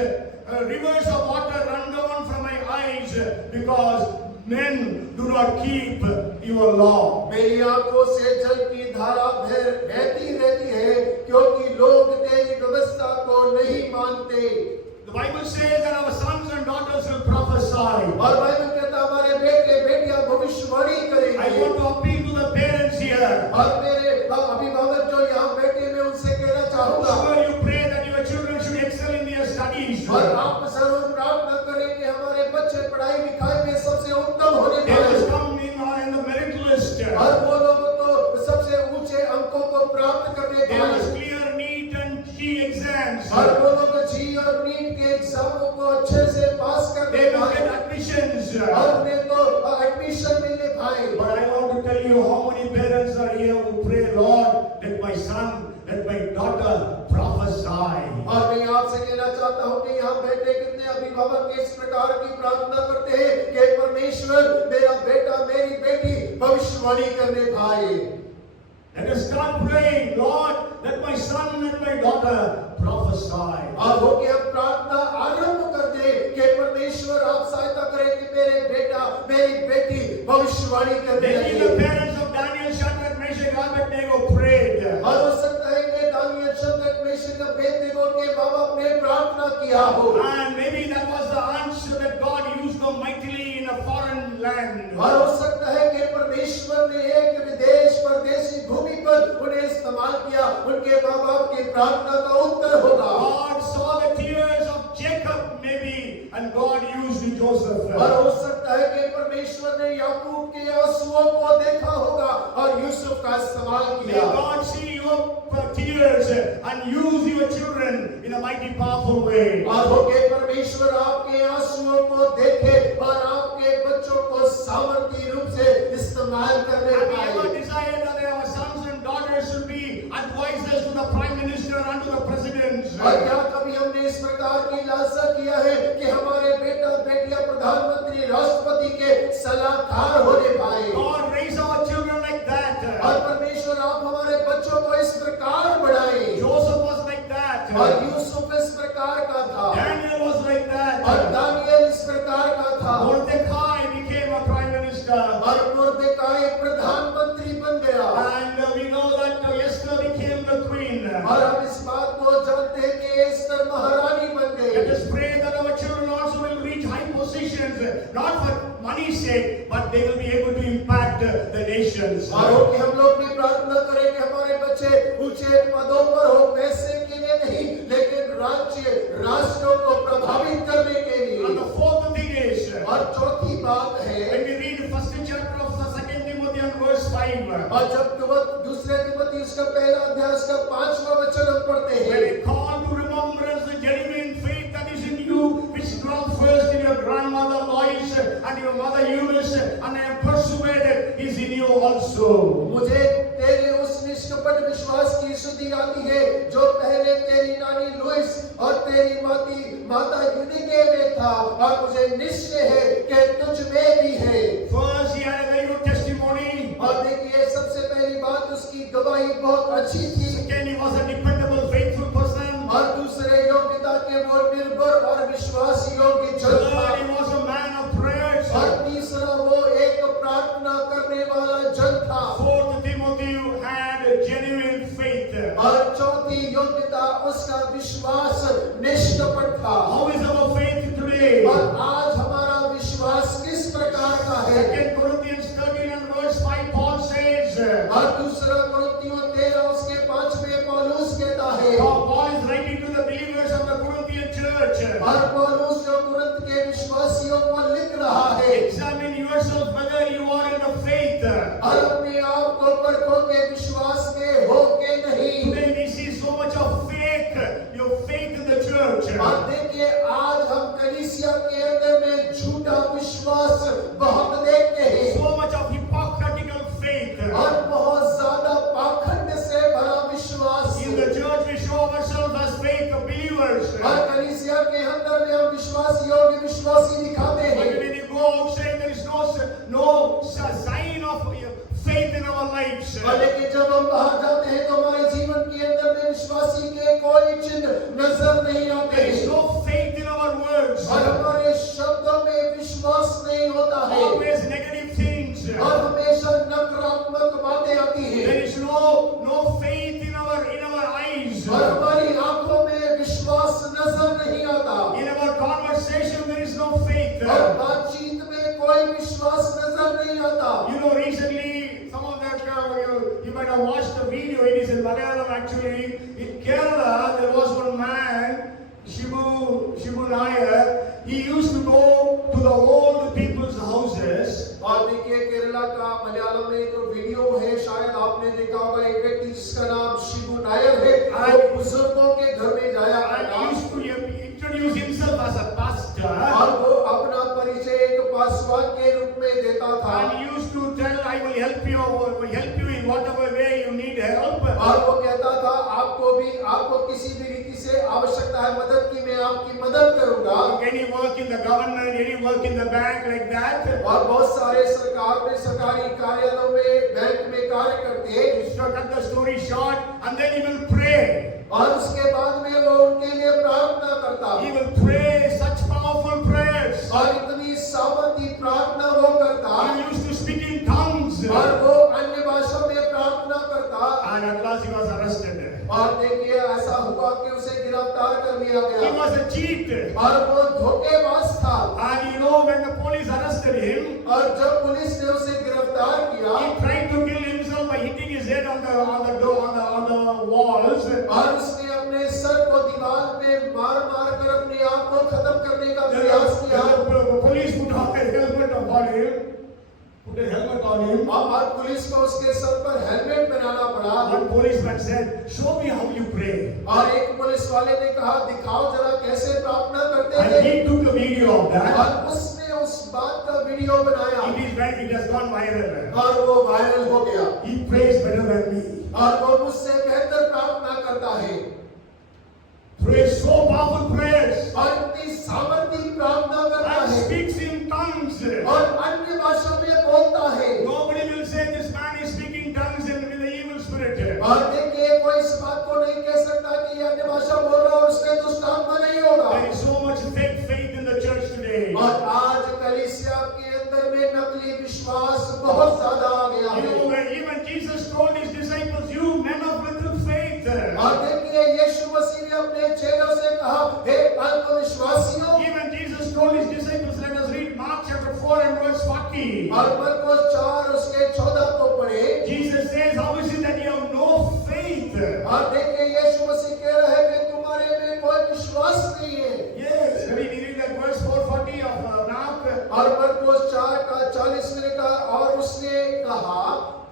rivers of water run down from my eyes, because men do not keep your law. मेरी आंखों से जल की धारा बहती रहती है, क्योंकि लोग तेरी व्यवस्था को नहीं मानते। The Bible says that our sons and daughters will prophesy. और बाइबल कहता है हमारे बेटे बेटियां भविष्यवाणी I करेंगे। want to appeal to the parents here. और मेरे अभिभावक जो यहाँ बैठे मैं उनसे कहना चाहूँगा, Sure, you pray that your children should excel in their studies. और आप जरूर प्रार्थना करें कि हमारे बच्चे पढ़ाई लिखाई में सबसे उत्तम होने They must पाए, come in the merit list. और वो लोग तो सबसे ऊंचे अंकों को प्राप्त करने They पाए, must clear NEET and GE exams. और वो लोग जी और नीट के एग्जामों को अच्छे से पास करने They will पाए, get admissions. और उन्हें तो एडमिशन मिलने पाए। But I want to tell you how many parents are here who pray, Lord, let my son, let my daughter prophesy. और बाबा के इस प्रकार की प्रार्थना करते हैं कि परमेश्वर मेरा बेटा मेरी बेटी भविष्यवाणी करने पाए। Let us start praying, Lord, let my son and my daughter prophesy. और हो के हम प्रार्थना आरंभ कर दे कि परमेश्वर आप सहायता करें कि मेरे बेटा मेरी बेटी भविष्यवाणी करने Maybe लगे। the parents of Daniel, Shadrach, Meshach, Abednego prayed. और हो सकता है कि दानियल, शद्रक, मेशक, अबेदनेगो के बाबा ने प्रार्थना किया हो। And maybe that was the answer that God used them mightily in a foreign land. और हो सकता है कि परमेश्वर ने एक विदेश परदेशी भूमि पर उन्हें इस्तेमाल किया, उनके माँ बाप की प्रार्थना का उत्तर होगा। God saw the tears of Jacob maybe, and God used Joseph. और हो सकता है कि परमेश्वर ने याकूब के आंसुओं को देखा होगा और यूसुफ का इस्तेमाल May किया। God see your tears and use your children in a mighty powerful way. और हो के परमेश्वर आपके आंसुओं को देखे और आपके बच्चों को सामर्थ्य रूप से इस्तेमाल करने Have we पाए। ever desired that our sons and daughters should be advisors to the Prime Minister and to the Presidents? और क्या कभी हमने इस प्रकार की लालसा किया है कि हमारे बेटा बेटियां प्रधानमंत्री राष्ट्रपति के सलाहकार होने पाए? God raise our children like that. और परमेश्वर आप हमारे बच्चों को इस प्रकार बढ़ाएं। Joseph was like that. और यूसुफ इस प्रकार का था Daniel was like that. और दानियल इस प्रकार का था Mordecai became a Prime Minister. और मुर्देकाई प्रधानमंत्री बन गया। And we know that Esther became the queen. और हम इस बात को जानते हैं कि एस्तर महारानी बन Let गई। us pray that our children also will reach high positions, not for money's sake, but they will be able to impact the nations. और हो कि हम लोग भी प्रार्थना करें कि हमारे बच्चे ऊंचे पदों पर हो, पैसे के लिए नहीं लेकिन राज्य राष्ट्रों को प्रभावित करने के And लिए। the fourth thing is, और चौथी बात है, when we read first chapter of the 2 Timothy and verse 5, और जब दूसरे तिमोथी उसका पहला अध्याय उसका 5वां वचन हम पढ़ते when हैं, it call to remembrance the genuine faith that is in you, which dwelt first in your grandmother Lois and your mother Eunice, and I am persuaded is in you also. मुझे तेरे उस निष्कपट विश्वास की शुद्धि आती है जो पहले तेरी नानी लुइस और तेरी माता यूनिके में था, और मुझे निश्चय है कि तुझ में भी है। First, he had a very good testimony. और देखिए सबसे पहली बात उसकी गवाही बहुत अच्छी थी, Second, he was a dependable, faithful person. और दूसरे योग्यता के वो निर्भर और विश्वास योग्य जन था, Third, he was a man of prayers. और तीसरा वो एक प्रार्थना करने वाला जन था, Fourth, Timothy had a genuine faith. और चौथी योग्यता उसका विश्वास निष्कपट था। How is our faith today? और आज हमारा विश्वास किस प्रकार का है? 2 Corinthians 13 and verse 5, Paul says, और दूसरा कुरिन्थियों 13 उसके 5वें पौलुस कहता है, Paul is writing to the believers of the Corinthian church. और पौलुस जो कुरिन्थ के विश्वासियों को लिख रहा है, Examine yourself whether you are in the faith. और अपने आप को परखो के विश्वास में हो के नहीं। Today we see so much of fake, your faith in the church. और देखिए आज हम कलीसिया के अंदर में झूठा विश्वास बहुत देखते हैं, So much of hypocritical faith. और बहुत ज्यादा पाखंड से भरा विश्वास। In the church we show ourselves as fake believers. और कलीसिया के अंदर में हम विश्वास योग्य विश्वासी दिखाते But हैं, when you go outside there is no sign of faith in our lives. और लेकिन जब हम बाहर जाते हैं तो हमारे जीवन के अंदर में विश्वासी के कोई चिन्ह नजर नहीं आते There is हैं, no faith in our words. और हमारे शब्दों में विश्वास नहीं होता है, Always negative things. और हमेशा नकारात्मक बातें आती हैं, There is no faith in our eyes. और हमारी आंखों में विश्वास नजर नहीं आता, In our conversation there is no faith. और बातचीत में कोई विश्वास नजर नहीं आता। You know, recently some of that you might have watched the video. It is in Malayalam actually. In Kerala there was one man, Shibu Nair. He used to go to the old people's houses. और देखिए केरला का मलयालम में एक video है, शायद आपने देखा होगा, एक व्यक्ति जिसका नाम शिबू नायर है, वो बुजुर्गों के घर में जाया And करता, he used to introduce himself as a pastor. और वो अपना परिचय एक पासवान के रूप में देता था, And he used to tell, I will help you in whatever way you need help. और वो कहता था आपको किसी भी रीति से आवश्यकता है मदद की, मैं आपकी मदद करूंगा। Any work work in the government, any work in the bank like that. और बहुत सारे सरकार में, सरकारी कार्यालयों में, बैंक में कार्य करते हैं। To cut the story short, and then he will pray. और उसके बाद में वो उनके लिए प्रार्थना करता। He will pray such powerful prayers. और इतनी सामर्थी प्रार्थना वो करता। He used to speak in tongues. और वो अन्य भाषा में प्रार्थना करता। And at last he was arrested. और देखिए ऐसा हुआ कि उसे गिरफ्तार कर लिया He गया। was a cheat. और वो धोखेबाज था। And you know when the police arrested him, और जब पुलिस ने उसे गिरफ्तार किया, he tried to kill himself by hitting his head on the door, on the walls. और उसने अपने सर को दीवार पे मार कर अपने आप को खत्म करने का प्रयास किया। The police put on a helmet upon him. Put a helmet on him. और पुलिस को उसके सर पर हेलमेट पहनाना पड़ा। One policeman said, "Show me how you pray." और एक पुलिस वाले ने कहा, दिखाओ जरा कैसे प्रार्थना करते And हैं। he took a video of that. और उसने उस बात का वीडियो बनाया। It has gone viral. और वो वायरल हो गया। He prays better than me. और वो मुझसे बेहतर प्रार्थना करता है। Prays so powerful prayers. और इतनी सामर्थी प्रार्थना करता And है। speaks in tongues. और अन्य भाषा में बोलता है। Nobody will say this man is speaking tongues and with the evil spirit. और देखिए कोई इस बात को नहीं कह सकता कि ये अन्य भाषा बोल रहा है और उसमें दुष्ट आत्मा नहीं होगा। There is so much fake faith in the church today. और आज कलीसिया के अंदर में नकली विश्वास बहुत ज्यादा आ गया You है। know, when even Jesus told his disciples, "You men of little faith." और देखिए यीशु मसीह ने अपने चेलों से कहा, हे अल्पविश्वासियों। Even Jesus told his disciples, let us read Mark chapter 4 and verse 40. और मरकुस 4 उसके 14 को पढ़े। Jesus says, how is it that you have no faith? और देखिए यीशु मसीह कह रहा है कि तुम्हारे में कोई विश्वास नहीं है। Yes, when we read that verse 440 of Mark. और मरकुस 4 का 40 में लिखा, और उसने कहा,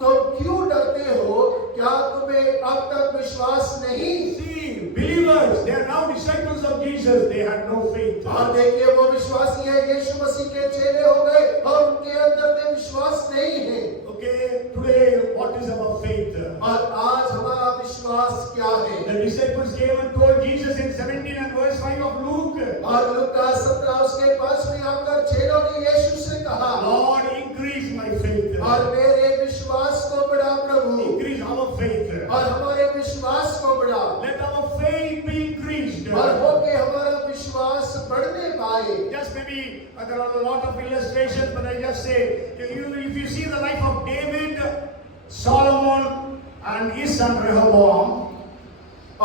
तुम क्यों डरते हो? क्या तुम्हें अब तक विश्वास नहीं? See, believers, they are now disciples of Jesus. They had no faith. और देखिए वो विश्वासी है, यीशु मसीह के चेले हो गए और उनके अंदर में विश्वास नहीं है। Okay, today what is our faith? और आज हमारा विश्वास क्या है? The disciples came and told Jesus in 17 and verse 5 of Luke. और लूका 17 उसके 5 में आकर चेलों ने यीशु से कहा, Lord, increase my faith. और मेरे विश्वास को बढ़ा प्रभु। Increase our faith. और हमारे विश्वास को बढ़ा। Let our faith be increased. और हो के हमारा विश्वास बढ़ने पाए। Just maybe there are a lot of illustrations, but I just say, if you see the life of David, Solomon, and his son Rehoboam.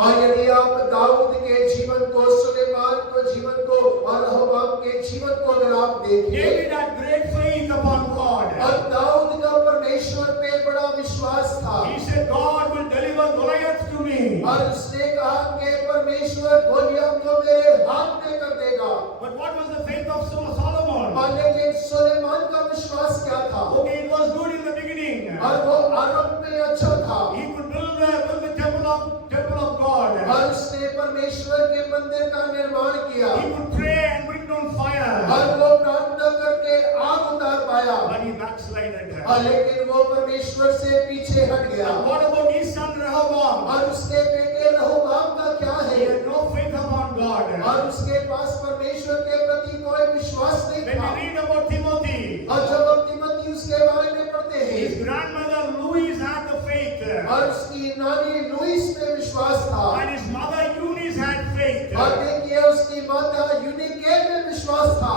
और यदि आप दाऊद के जीवन को, सुलेमान के जीवन को और रहबाम के जीवन को अगर आप देखें, David had great faith upon God. और दाऊद का परमेश्वर पे बड़ा विश्वास था। He said, God will deliver Goliath to me. और उसने कहा कि परमेश्वर गोलियत को मेरे हाथ में कर देगा। But what was the faith of Solomon? और लेकिन सुलेमान का विश्वास क्या था? Okay, it was good in the beginning. और वो आरंभ में अच्छा था। He could build the temple of God. और उसने परमेश्वर के मंदिर का निर्माण किया। He could pray and bring down fire. और वो प्रार्थना करके आग उतार पाया। But he backslided. और लेकिन वो परमेश्वर से पीछे हट गया। What about his son Rehoboam? और उसके बेटे रहबाम का क्या He है? had no faith upon God. और उसके पास परमेश्वर के प्रति कोई विश्वास नहीं When था। we read about Timothy, और जब हम तीमुथियुस के बारे में पढ़ते हैं, his grandmother Louise had the faith. और उसकी नानी लुईस में विश्वास था। And his mother Eunice had faith. और देखिए उसकी माता यूनिके में विश्वास था।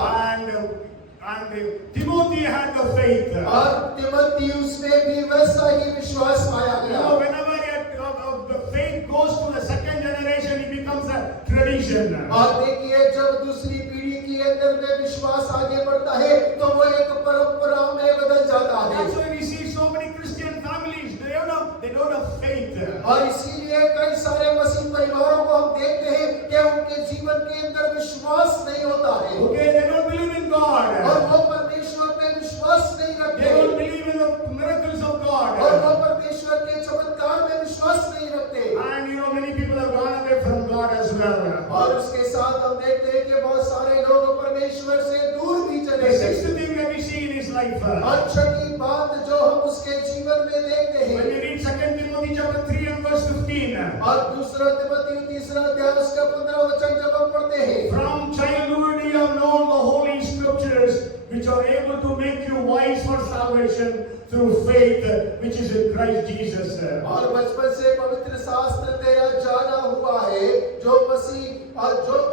And Timothy had the faith. और तीमुथियुस में भी वैसा ही विश्वास पाया You गया। know, whenever the faith goes to the second generation, it becomes a tradition. और देखिए जब दूसरी पीढ़ी के अंदर में विश्वास आगे बढ़ता है तो वो एक परंपरा में बदल जाता है। That's why we see so many Christian families. They don't have faith. और इसीलिए कई सारे मसीह परिवारों को हम देखते हैं कि उनके जीवन के अंदर विश्वास नहीं होता है। Okay, they don't believe in God. और वो परमेश्वर पे विश्वास नहीं They रखते। don't believe in the miracles of God. और वो परमेश्वर के चमत्कार में विश्वास नहीं रखते। And you know, many people have gone away from God as well. और उसके साथ हम देखते हैं कि बहुत सारे लोग परमेश्वर से दूर भी चले The गए। sixth thing that we see in his life. और छठी बात जो हम उसके जीवन में देखते When हैं, we read 2 Timothy chapter 3 and verse 15. और दूसरा तिमोथी 3 अध्याय उसका 15 वचन जब हम पढ़ते हैं, From childhood you have known the are able to make you wise for salvation through faith which is in Christ Jesus. और बचपन से पवित्र शास्त्र तेरा जाना हुआ है जो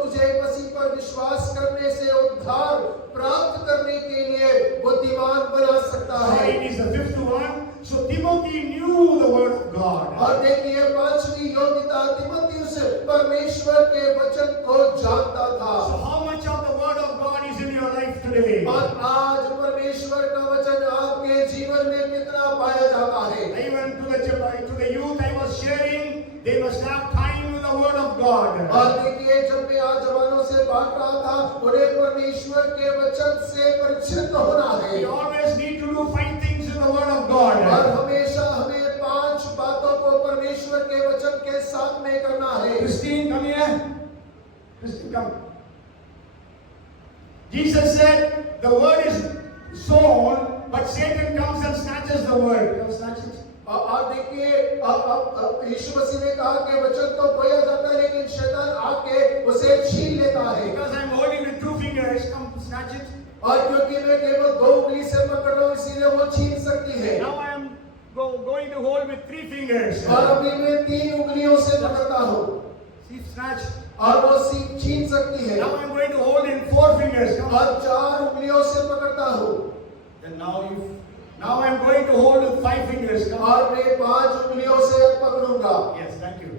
तुझे मसीह पर विश्वास करने से उद्धार प्राप्त करने के लिए बुद्धिमान बना सकता है। It is the fifth one. So Timothy knew the word of God. और देखिए पांचवी योग्यता तिमुथियुस परमेश्वर के वचन को जानता था। So how much of the word of God is in your life today? और आज परमेश्वर का वचन आपके जीवन में कितना पाया जाता है? Even to the youth I was sharing, they must have time with the word of God. और देखिए जब मैं आज जवानों से बात रहा था उन्हें परमेश्वर के वचन से परिचित होना है। We always need to do 5 things in the word of God. और हमेशा हमें 5 बातों को परमेश्वर के वचन के साथ में करना है। Christine, come here. Christine, come. Jesus said, the word is sown, but Satan comes and snatches the word. Come snatch it. और देखिए यीशु मसीह ने कहा कि वचन तो बोया जाता है लेकिन शैतान आके उसे छीन लेता है। Because I'm holding with 2 fingers, come snatch it. और क्योंकि मैं केवल 2 उंगली से पकड़ रहा हूँ इसीलिए वो छीन सकती है। Now I am going to hold with 3 fingers. और अभी मैं 3 उंगलियों से पकड़ता हूँ। See, snatch. और वो छीन सकती है। Now I'm going to hold in 4 fingers. Come on. और 4 उंगलियों से पकड़ता हूँ। Then now I'm going to hold with 5 fingers. Come on. और मैं 5 उंगलियों से पकड़ूंगा। Yes, thank you.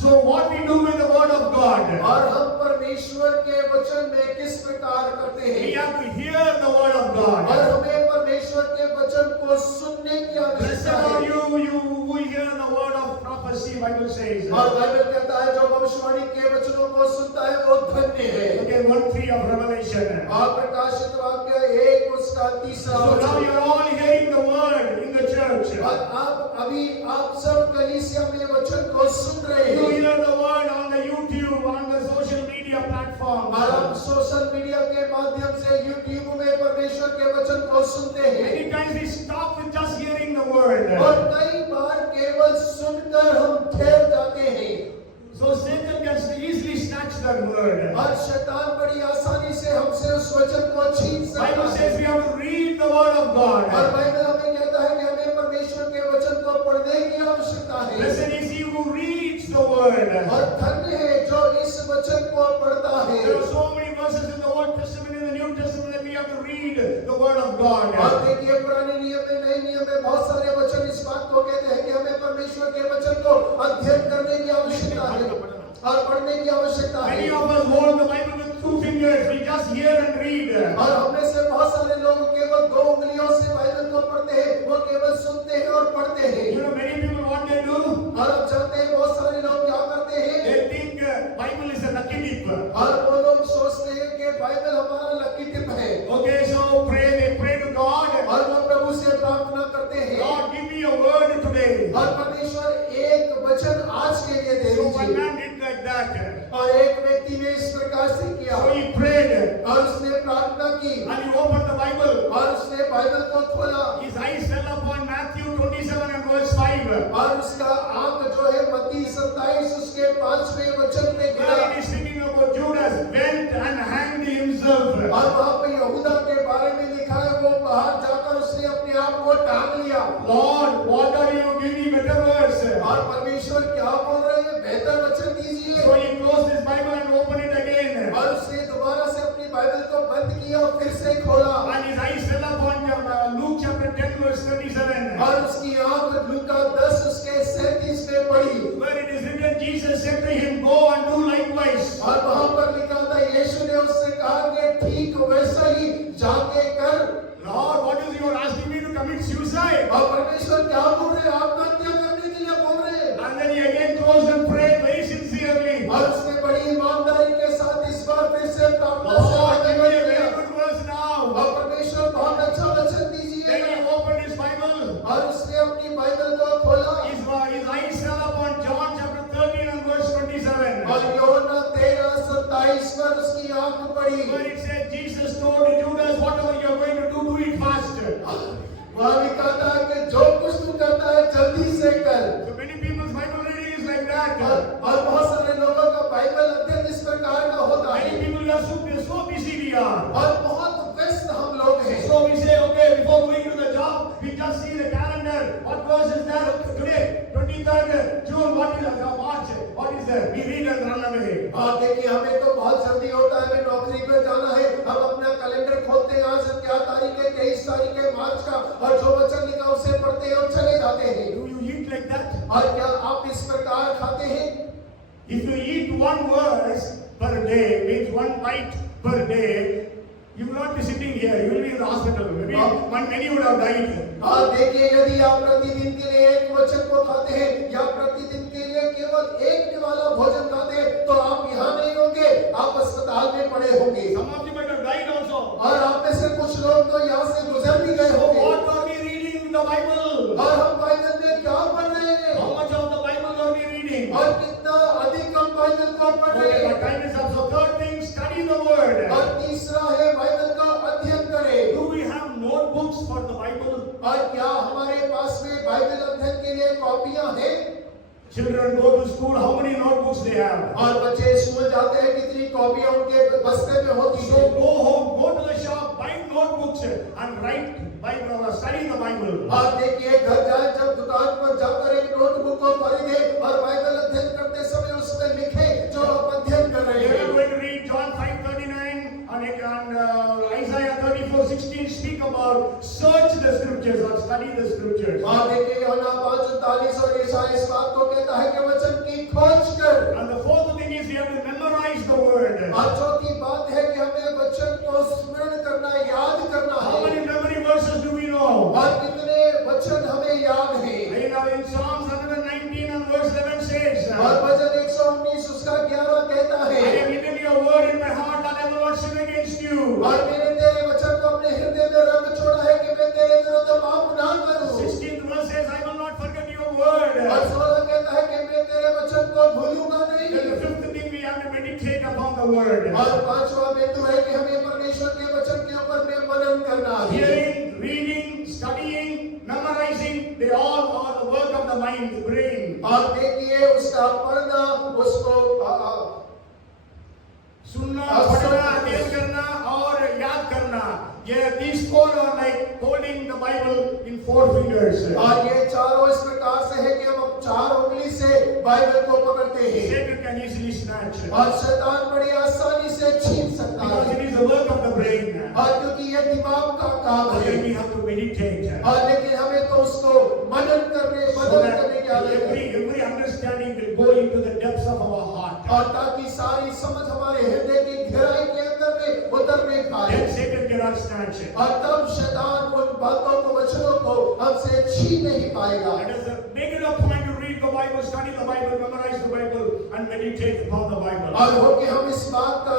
So what we do with the word of God? और हम परमेश्वर के वचन में किस प्रकार करते हैं? We have to hear the word of God. और हमें परमेश्वर के वचन को सुनने की Blessed आवश्यकता are है। you who hear the word of prophecy, Bible says. और बाइबल कहता है जो भविष्यवाणी के वचनों को सुनता है वो धन्य है। Okay, 1:3 of Revelation. और प्रकाशित वाक्य 1 उसका 3रा So now वचन। you're all hearing the word in the church. और आप सब कलीसिया में वचन को सुन रहे You हैं। hear the word on the YouTube, on the social media platform. और आप सोशल मीडिया के माध्यम से YouTube में परमेश्वर के वचन को सुनते हैं। Many times we stop with just hearing the word. और कई बार केवल सुनकर हम ठहर जाते हैं। So Satan can easily snatch that word. और शैतान बड़ी आसानी से हमसे उस वचन को छीन सकता Bible है। says we have to read the word of और God. बाइबल हमें कहता है कि हमें परमेश्वर के वचन को पढ़ने की आवश्यकता है। Blessed is he who reads the word. और धन्य है जो इस वचन को पढ़ता है। There are so many verses in the Old Testament and the New Testament that we have to read the word of God. और देखिए पुराने नियम में नए नियम में बहुत सारे वचन इस बात को कहते हैं कि हमें परमेश्वर के वचन को अध्ययन करने की आवश्यकता है और पढ़ने की आवश्यकता है। Many of us hold the Bible with 2 fingers. We just hear and read. और हमें से बहुत सारे लोग केवल 2 उंगलियों से बाइबल को पढ़ते हैं, वो केवल सुनते हैं और पढ़ते हैं। You know, many people what they do? और आप जानते हैं बहुत सारे लोग क्या करते हैं? They think Bible is a lucky dip. और वो लोग सोचते हैं कि बाइबल हमारा लकी टिप है। Okay, so they pray to God. और वो प्रभु से प्रार्थना करते हैं। God, give me a word today. और परमेश्वर एक वचन आज के लिए दे So one दीजिए। man did like that. और एक व्यक्ति ने इस प्रकार से किया So he prayed और उसने प्रार्थना की and he opened the Bible. और उसने बाइबल को खोला His eyes fell upon Matthew 27 and verse 5. और उसका आंख जो है मत्ती 27 उसके 5वें वचन में गिरा। Where it is speaking about Judas went and hanged himself. और वहाँ पे यहूदा के बारे में लिखा है वो बाहर जाकर उसने अपने आप को टांग लिया। Lord, what are you giving better words? और परमेश्वर क्या बोल रहे हैं? बेहतर वचन दीजिए। So he closed his Bible and opened it again. और उसने दोबारा से अपनी बाइबल को बंद किया और फिर से खोला। And his eyes fell upon Luke chapter 10 verse 37. और उसकी आंख लूका 10 उसके 37 में पड़ी। Where it is written, Jesus said to him, go and do likewise. और वहाँ पर लिखा था यीशु ने उससे कहा कि ठीक वैसा ही जाके कर। Lord, what is you asking me to commit suicide? और परमेश्वर क्या बोल रहे हैं? आत्महत्या करने के लिए बोल रहे हैं। And then he again closed and prayed very sincerely. और उसने बड़ी ईमानदारी के साथ इस बार फिर से प्रार्थना Lord, से give me a किया। very good verse now. और परमेश्वर बहुत अच्छा वचन दीजिए। Then he opened his Bible. और उसने अपनी बाइबल को खोला। His eyes fell upon John chapter 13 and verse 27. और यूहन्ना 13:27 पर उसकी आंख पड़ी। Where it said, Jesus told Judas, whatever you are going to do it fast. वहाँ लिखा था कि जो कुछ तू करता है जल्दी से कर। So many people's Bible reading is like that. और बहुत सारे लोगों का बाइबल अध्ययन इस प्रकार का होता है। Many people are so busy we are. और बहुत व्यस्त हम लोग and see the calendar. What verse is there today? 23rd June. What is March? What is there? We read and run away. देखिए हमें तो बहुत जल्दी होता है, हमें नौकरी पे जाना है, हम अपना कैलेंडर खोलते हैं, आज क्या तारीख है, 23 तारीख है मार्च का, और जो वचन लिखा उसे पढ़ते हैं और चले जाते हैं। Do you eat like that? और क्या आप इस प्रकार खाते हैं? If you eat one verse per day, means one bite per day, you will not be sitting here. You will be in the hospital. Maybe many would have died. और देखिए यदि आप प्रतिदिन के लिए एक वचन को खाते हैं या प्रतिदिन के लिए केवल एक निवाला भोजन खाते हैं, तो आप यहाँ नहीं होंगे, आप अस्पताल में पड़े होंगे। Some of you might have died also. और आप में से कुछ लोग तो यहाँ से गुजर भी गए होंगे। What are we reading in the Bible? और हम बाइबल में क्या पढ़ रहे हैं? How much of the Bible are we reading? और कितना अधिक हम बाइबल को पढ़ रहे Okay, हैं? but time is up. So third thing, study the word. और तीसरा है बाइबल का अध्ययन करें। Do we have notebooks for the Bible? और क्या हमारे पास में बाइबल अध्ययन के लिए कॉपियां हैं? Children go to school. How many notebooks they have? और बच्चे स्कूल जाते हैं, कितनी कॉपियां उनके बस्ते में होती So हैं? go home, go to the shop, buy notebooks and write Bible, study the Bible. और देखिए घर जाए, जब दुकान पर जाकर एक नोटबुक को खरीदे और बाइबल अध्ययन करते समय उसमें लिखे जो आप अध्ययन कर रहे You are हैं। going to read John 5:39 and Isaiah 34:16 speak about search the scriptures or study the scriptures. और देखिए यूहन्ना 5:39 और यशायाह इस बात को कहता है कि वचन की खोज कर। And the fourth thing is we have to memorize the word. और चौथी बात है कि हमें वचन को स्मरण करना, याद करना How है। many memory verses do we know? और कितने वचन हमें याद हैं? In Psalms 119 and verse 11 says, और भजन 119 उसका 11 कहता I है, have hidden your word in my heart that I will not sin against you. और मैंने तेरे वचन को अपने हृदय में रख छोड़ा है कि मैं तेरे विरुद्ध पाप ना करूं। 16th verse says, I will not forget your word. और 16 कहता है कि मैं तेरे वचन को भूलूंगा Then नहीं। the fifth thing we have to meditate upon the word. और पांचवा बिंदु है कि हमें परमेश्वर के वचन के ऊपर में मनन करना है। Hearing, reading, studying, memorizing, they all are the work of the mind, the brain. और देखिए उसका पढ़ना, उसको सुनना, पढ़ना, अध्ययन करना और याद करना. Yeah, these four are like holding the Bible in four fingers. और ये चारों इस प्रकार से है कि हम अब चार उंगली से बाइबल को पकड़ते हैं Satan can easily snatch. और शैतान बड़ी आसानी से छीन सकता Because है। it is the work of the brain. और क्योंकि ये दिमाग का काम But है, then we have to meditate. और लेकिन हमें तो उसको मनन करने So that की आदत है। every understanding will go into the depths of our heart. और ताकि सारी समझ हमारे हृदय की गहराई के अंदर में उतरने पाए। Then Satan cannot snatch it. और तब शैतान उन बातों को, वचनों को हमसे छीन नहीं पाएगा। Let us make it a point to read the Bible, study the Bible, memorize the Bible, and meditate upon the Bible. और हो कि हम इस बात का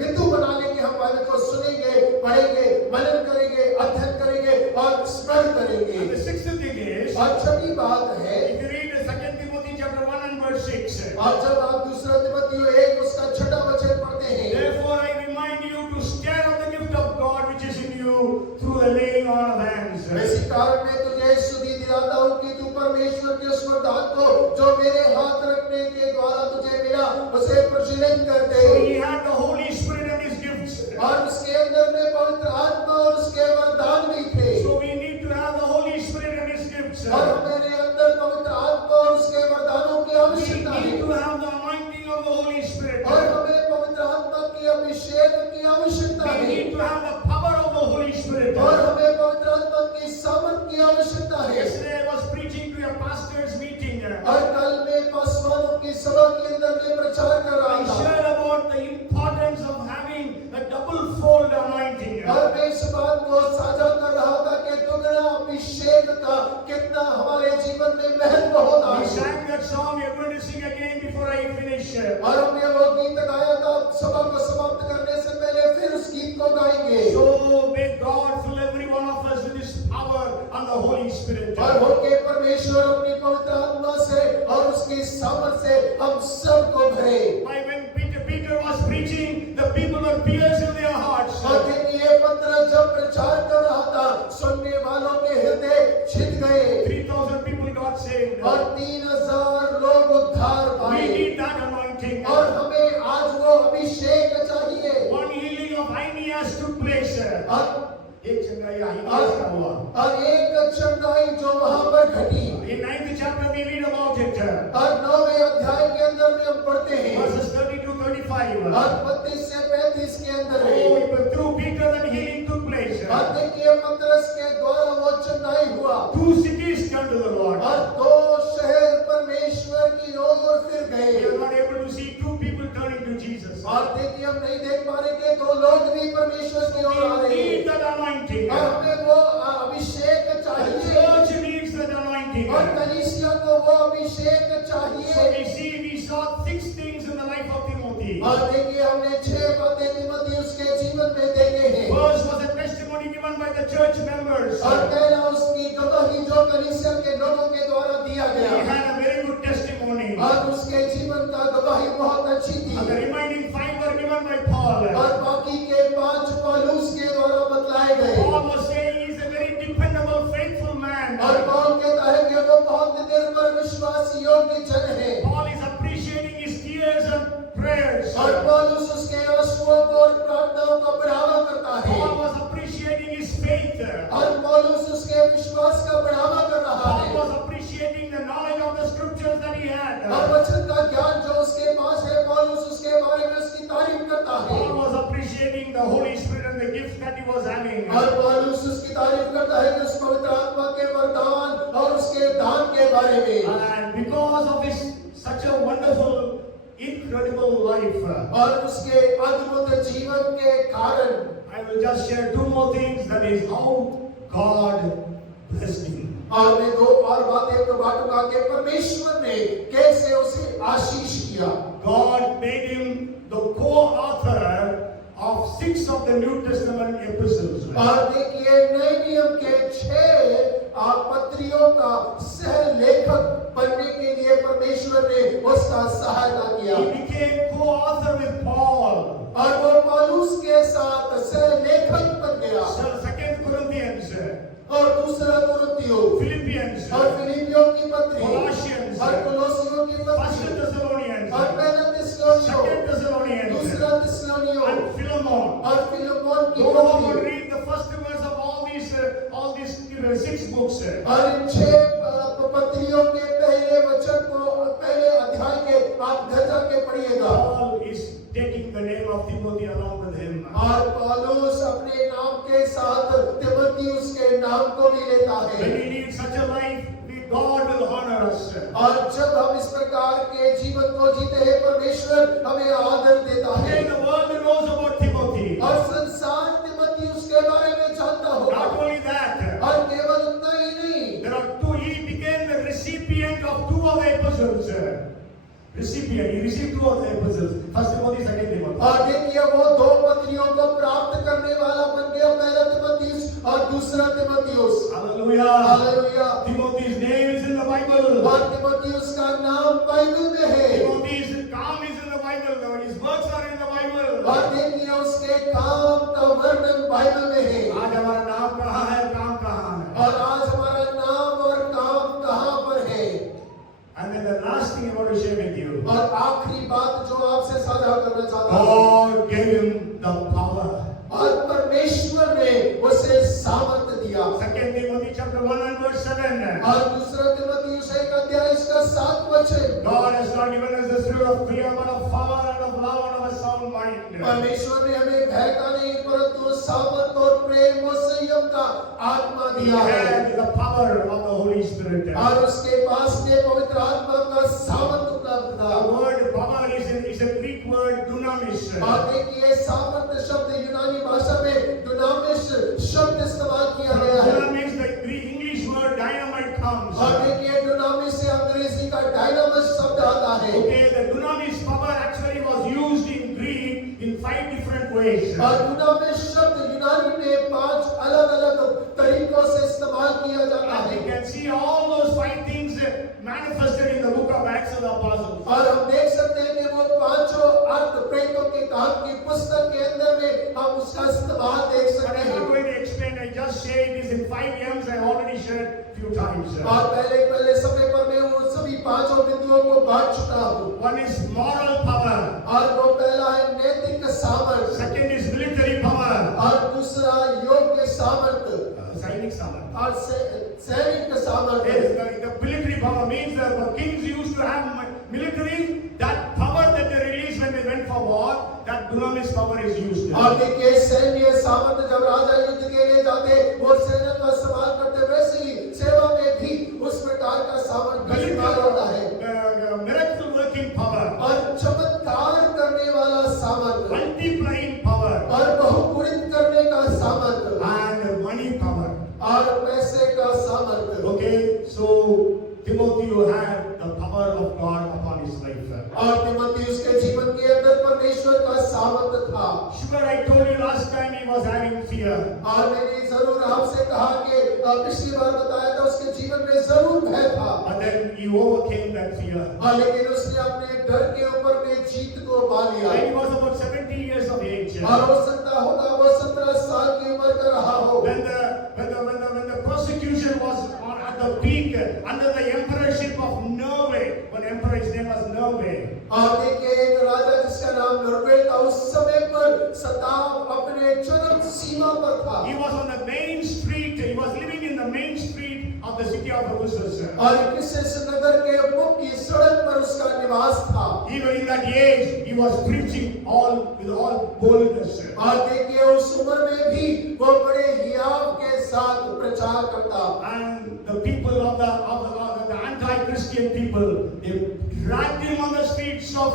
बिंदु बना लें कि हम बाइबल को सुनेंगे, पढ़ेंगे, मनन करेंगे, अध्ययन करेंगे और स्मरण करेंगे। And the sixth thing is, और छठी बात है, if you read 2 Timothy chapter 1 and verse 6, और जब आप दूसरा तिमोथी 1 उसका 6वां वचन पढ़ते हैं, therefore I remind you to stir up the gift of God which is in you through the laying on of hands. इसी कारण मैं तुझे सुधि दिलाता हूँ कि तू परमेश्वर के उस वरदान को जो मेरे हाथ रखने के द्वारा तुझे मिला उसे प्रज्वलित कर दे। So he had the Holy Spirit and his gifts. और उसके अंदर में पवित्र आत्मा और उसके वरदान भी थे। So we need to have the Holy Spirit and his gifts. और मेरे अंदर पवित्र आत्मा और उसके वरदानों की We आवश्यकता है। need to have the anointing of the Holy Spirit. और हमें पवित्र आत्मा की अभिषेक की आवश्यकता We है। need to have the power of the Holy Spirit. और हमें पवित्र आत्मा की सामर्थ की आवश्यकता है। Yesterday I was preaching to a pastor's meeting. और कल मैं पासवानों की सभा के अंदर में प्रचार कर रहा I था shared about the importance of having a double fold anointing. और मैं इस बात को साझा कर रहा था कि दुगना अभिषेक का कितना हमारे जीवन में महत्व होता We है। sang that song. We are going to sing again before I finish. और हमने वो गीत गाया था, सभा को समाप्त करने से पहले फिर उस गीत को गाएंगे। So may God fill every one of us with His power and the Holy Spirit. और होके परमेश्वर अपनी पवित्र आत्मा से और उसकी सामर्थ से हम सबको भरे। Why when Peter was preaching, the people were pierced in their hearts. और देखिए पतरस जब प्रचार कर रहा था, सुनने वालों के हृदय छिद गए 3,000 people got saved. और 3,000 लोग उद्धार We पाए। need that anointing. और हमें आज वो अभिषेक चाहिए। One healing of Aeneas took place. और एक चंगाई आहिमास का हुआ। और एक चंगाई जो वहां पर घटी। In 9th chapter we read about it. और 9वें अध्याय के अंदर में हम पढ़ते हैं Verses 30 to 35. और 32 से 35 के अंदर है। Oh, through Peter that healing took place. और देखिए पतरस के द्वारा वो चंगाई हुआ। 2 cities turned to the Lord. और 2 शहर परमेश्वर की ओर फिर गए। We are not able to see 2 people turning to Jesus. और देखिए हम नहीं देख पा रहे कि 2 लोग भी परमेश्वर की ओर आ We रहे हैं। need that anointing. और हमें वो अभिषेक The चाहिए church needs that anointing. और कलीसिया को वो अभिषेक So चाहिए। we saw 6 things in the life of Timothy. और देखिए हमने 6 बातें तीमुथियुस के जीवन में देखे हैं। First was a testimony given by the church members. और पहला उसकी गवाही जो कलीसिया के लोगों के द्वारा दिया He गया had a very good testimony. और उसके जीवन का गवाही बहुत अच्छी थी। And the remaining 5 were given by Paul. और बाकी के 5 पौलुस के द्वारा बतलाए गए। Paul was saying he is a very dependable, faithful man. और पौल कहता है कि वो बहुत निर्भर विश्वास योग्य जन है। Paul is appreciating his tears and prayers. और पौलुस उसके आंसुओं को और प्रार्थनाओं को बढ़ावा करता है। Paul was appreciating his faith. और पौलुस उसके विश्वास का बढ़ावा कर रहा Paul है। was appreciating the knowledge of the scriptures that he had. और वचन का ज्ञान जो उसके पास है पौलुस उसके बारे में उसकी तारीफ करता है। Paul was appreciating the Holy Spirit and the gifts that he was having. और पौलुस उसकी तारीफ करता है कि उस पवित्र आत्मा के वरदान और उसके दान के बारे में। And because of his such a wonderful, incredible life, और उसके अद्भुत जीवन के कारण I will just share 2 more things. That is how God blessed him. और मैं 2 और बातें बांटूंगा कि परमेश्वर ने कैसे उसे आशीष किया। God made him the co-author of 6 of the New Testament epistles. और देखिए नए नियम के 6 पत्रियों का सह लेखक बनने के लिए परमेश्वर ने उसका सहायता किया। He became co-author with Paul. और वो पौलुस के साथ सह लेखक बन गया। So 2 Corinthians, और दूसरा कुरिन्थियों Philippians, और फिलिपियों की पत्री Colossians, और कोलोसियों की 1 पत्री Thessalonians, और पहला थिस्सलुनीयों 2 Thessalonians, दूसरा थिस्सलुनीयों and Philemon. और फिलेमोन की Go home and पत्री। read the first verse of all these 6 books. और इन 6 पत्रियों के पहले वचन को पहले अध्याय के आप घर जाके पढ़िएगा। Paul is taking the name of Timothy along with him. और पौलुस अपने नाम के साथ तीमुथियुस के नाम को भी लेता When है। we need such a life, God will honor us. और जब हम इस प्रकार के जीवन को जीते हैं परमेश्वर हमें आदर देता है। Okay, the world knows about Timothy. और संसार तीमुथियुस के बारे में जानता होगा। Not only that, और केवल उतना ही नहीं, there are 2. He became the recipient of 2 of the epistles. Recipient. He received 2 of the epistles. 1 Timothy, 2 Timothy. और देखिए वो 2 पत्रियों को प्राप्त करने वाला बन गया, पहला तीमुथियुस और दूसरा तीमुथियुस। Hallelujah. Hallelujah. Timothy's name is in the Bible. और तीमुथियुस का नाम बाइबल में है। Timothy's काम is in the Bible. His works are in the Bible. और देखिए उसके काम का वर्णन बाइबल में है। आज हमारा नाम कहाँ है, काम कहाँ है? और आज हमारा नाम और काम कहाँ पर है। And then the last thing I want to share with you. और आखिरी बात जो आपसे साझा करना चाहता हूँ, God gave him the power. और परमेश्वर ने उसे सामर्थ्य दिया। 2 Timothy chapter 1 and verse 7. और दूसरा तीमुथियुस 1 अध्याय इसका 7 वचन। God has not given us the spirit of fear, but of power and of love and of a sound mind. परमेश्वर ने हमें भय का नहीं परंतु सामर्थ और प्रेम और संयम का आत्मा He दिया है। had the power of the Holy Spirit. और उसके पास में पवित्र आत्मा का सामर्थ उपलब्ध The था। word power is a Greek word dunamis. और देखिए सामर्थ्य शब्द यूनानी भाषा में दुनामिस शब्द इस्तेमाल किया गया है। Dunamis, the Greek English word dynamite comes. और देखिए दुनामिस से अंग्रेजी का डायनामिस शब्द आता है। Okay, the dunamis power actually was used in Greek in 5 different ways. और दुनामिस शब्द यूनानी में 5 अलग-अलग तरीकों से इस्तेमाल किया जाता And है। you can see all those 5 things manifested in the book of Acts of the Apostles. और हम देख सकते हैं कि वो 5 अर्थ प्रेरितों के काम की पुस्तक के अंदर में हम उसका इस्तेमाल देख But सकते I'm not हैं। going to explain. I just say it is in 5 M's. I already shared few times. और पहले समय पर मैं वो सभी 5 बिंदुओं को बांट चुका हूँ। One is moral power. और वो पहला है नैतिक सामर्थ्य। Second is military power. और दूसरा योग्य सामर्थ्य और सैनिक सामर्थ्य। The military power means that the kings used to have military. That power that they released when they went for war, that dunamis power is used. और देखिए सैन्य सामर्थ्य जब राजा युद्ध के लिए जाते वो सेना का इस्तेमाल करते, वैसे ही सेवा में भी उस प्रकार का सामर्थ्य इस्तेमाल होता है। Miracle working power और चमत्कार करने वाला सामर्थ्य, multiplying power और बहुगुणित करने का सामर्थ्य, and money power. और पैसे का सामर्थ्य। Okay, so Timothy had the power of God upon his life. और तिमोथी उसके जीवन के अंदर परमेश्वर का सामर्थ्य था। Sure, I told you last time he was having fear. और मैंने जरूर आपसे कहा कि पिछली बार बताया था उसके जीवन में जरूर भय था। But then he overcame that fear. लेकिन उसने अपने डर के ऊपर में जीत को पा लिया। When he was about 70 years of age. और हो सकता होगा वो 17 साल की उम्र का रहा हो। When the persecution was at the peak under the emperorship of Norway, when emperor's name was Norway. और देखिए एक राजा जिसका नाम नॉर्वे था उस समय पर सताव अपने चरम सीमा पर था। He was on the main street. He was living in the main street of the city of Ephesus. और इफिसस नगर के मुख्य सड़क पर उसका निवास था। Even in that age, he was preaching with all boldness. और देखिए उस उम्र में भी वो बड़े हियाव के साथ प्रचार करता। And the people of the anti-Christian people, they dragged him on the streets of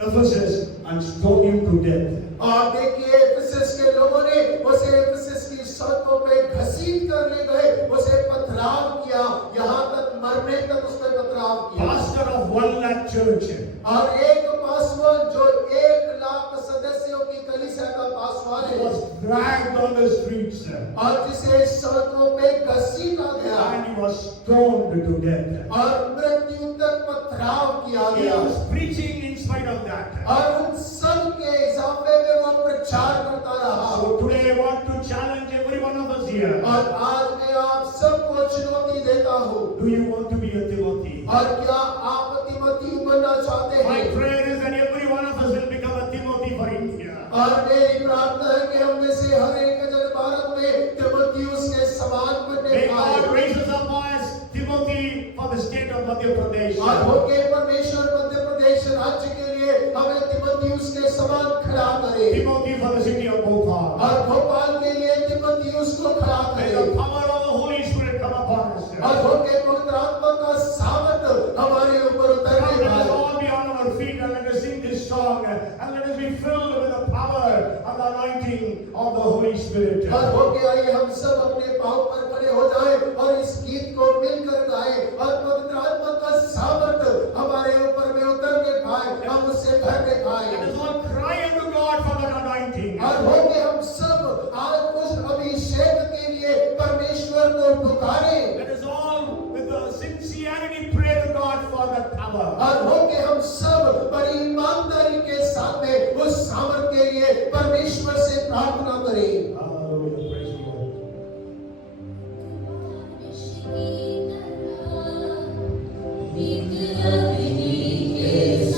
Ephesus and stoned him to death. और देखिए इफिसस के लोगों ने उसे इफिसस की सड़कों पे घसीट कर ले गए, उसे पथराव किया, यहाँ तक मरने तक उस पर पथराव किया। Pastor of 1 lakh church. और एक पासवान जो 1 लाख सदस्यों की कलीसिया का पासवान है, was dragged on the streets. और जिसे सड़कों पे घसीटा गया, And he was stoned to death. और मृत्यु तक पथराव किया He गया। was preaching in spite of that. और उन सब के इजाफे में वो प्रचार करता रहा। So today I want to challenge every one of us here. और आज मैं आप सबको चुनौती देता हूँ। Do you want to be a Timothy? और क्या आप तिमोथी बनना चाहते My हैं? prayer is that every one of us will become a Timothy for India. और मेरी प्रार्थना है कि हम में से हर एक जन भारत में तिमोथी उसके समान बनने May पाए। God raise us up as Timothy for the state of Madhya Pradesh. और होके परमेश्वर मध्य प्रदेश राज्य के लिए हमें तिमोथी उसके समान खड़ा करे। Timothy for the city of Bhopal. और भोपाल के लिए तिमोथी उसको खड़ा May करे। the power of the Holy Spirit come upon us. और होके पवित्र आत्मा का सामर्थ हमारे ऊपर Now उतरने let us पाए। all be on our feet and let us sing this song and let us be filled with the power and the anointing of the Holy Spirit. और होके आइए हम सब अपने पांव पर खड़े हो जाएं और इस गीत को मिलकर गाएं और पवित्र आत्मा का सामर्थ हमारे ऊपर में उतरने पाए, हम उससे भरने पाए। Let us all cry unto God for that anointing. और होके हम सब आज उस अभिषेक के लिए परमेश्वर को पुकारें। Let us all with the sincerity pray to God for that power. और होके हम सब बड़ी ईमानदारी के साथ में उस सामर्थ के लिए परमेश्वर से प्रार्थना करें। Hallelujah. Praise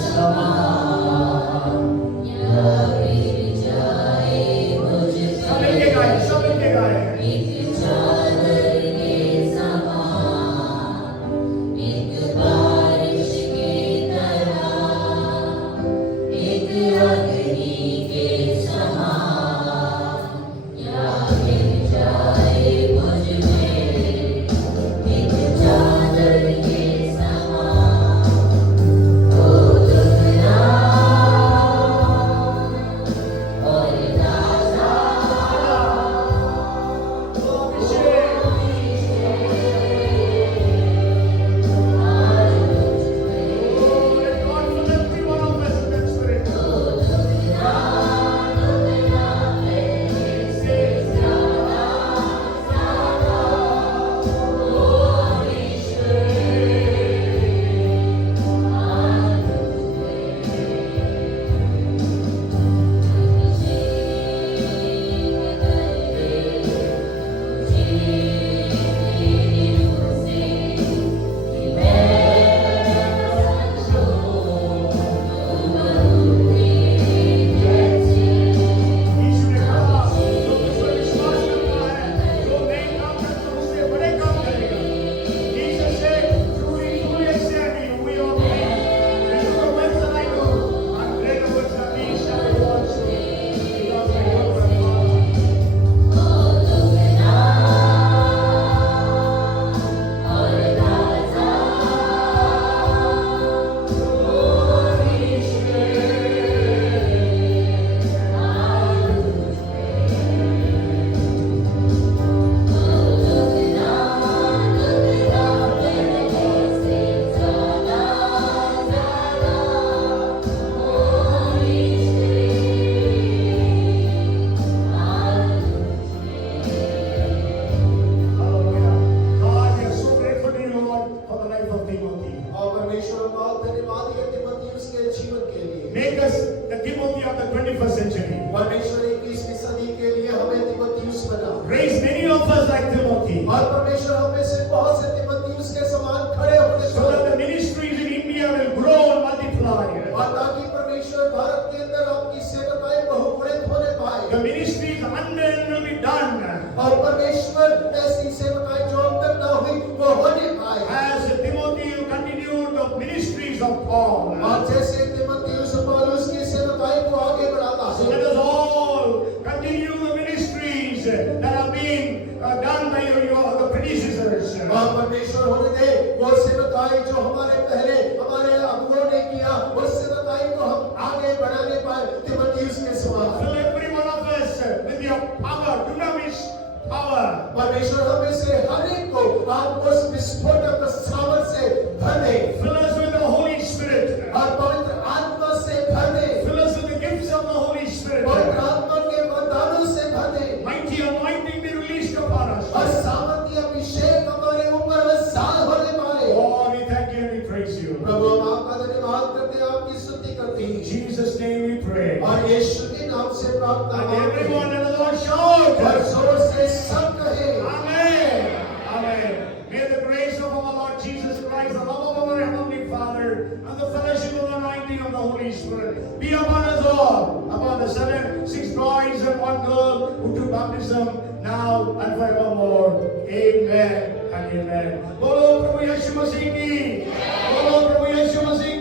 the Lord. सब मिलके गाएं, सब मिलके गाएं। अग्नि के समान और परमेश्वर हमें से बहुत से तिमोथियुस के समान खड़े होने so that the ministries in India will grow and multiply. और ताकि परमेश्वर भारत के अंदर आपकी सेवकाएं बहुगुणित होने पाए The ministries undone will be done. और परमेश्वर ऐसी सेवकाएं जो अब तक ना हुई वो होने पाए As Timothy continued the ministries of Paul. और जैसे तिमोथियुस पौलुस की सेवकाएं को आगे बढ़ाता So है let us all continue the ministries that are being done by the predecessors. और परमेश्वर होने दे वो सेवकाएं जो हमारे पहले हमारे अगुओं ने किया उस सेवकाएं को हम आगे बढ़ाने पाए तिमोथियुस के समान Fill every one of us with your power, dunamis power. परमेश्वर हमें से हर एक को आप उस विस्फोटक सामर्थ से भर दे Fill us with the Holy Spirit. और पवित्र आत्मा से भर दे Fill us with the gifts of the Holy Spirit. पवित्र आत्मा के वरदानों से भर दे Mighty anointing be released upon us. और सामर्थ्य अभिषेक हमारे ऊपर साल होने पाए Oh, we thank you and we praise you. प्रभु हम आपका धन्यवाद करते हैं आपकी स्तुति करते In हैं Jesus' name we pray. और यीशु के नाम से प्रार्थना And मांगते everyone हैं in the Lord shout. और जोर से सब कहे Amen. Amen. May the grace of our Lord Jesus Christ, the love of our Heavenly Father, and the fellowship of the anointing of the Holy Spirit be upon us all, upon the 6 boys and 1 girl who took baptism now and forevermore. Amen and amen. Bolo Prabhu Yeshu Masih ki. Bolo Prabhu Yeshu Masih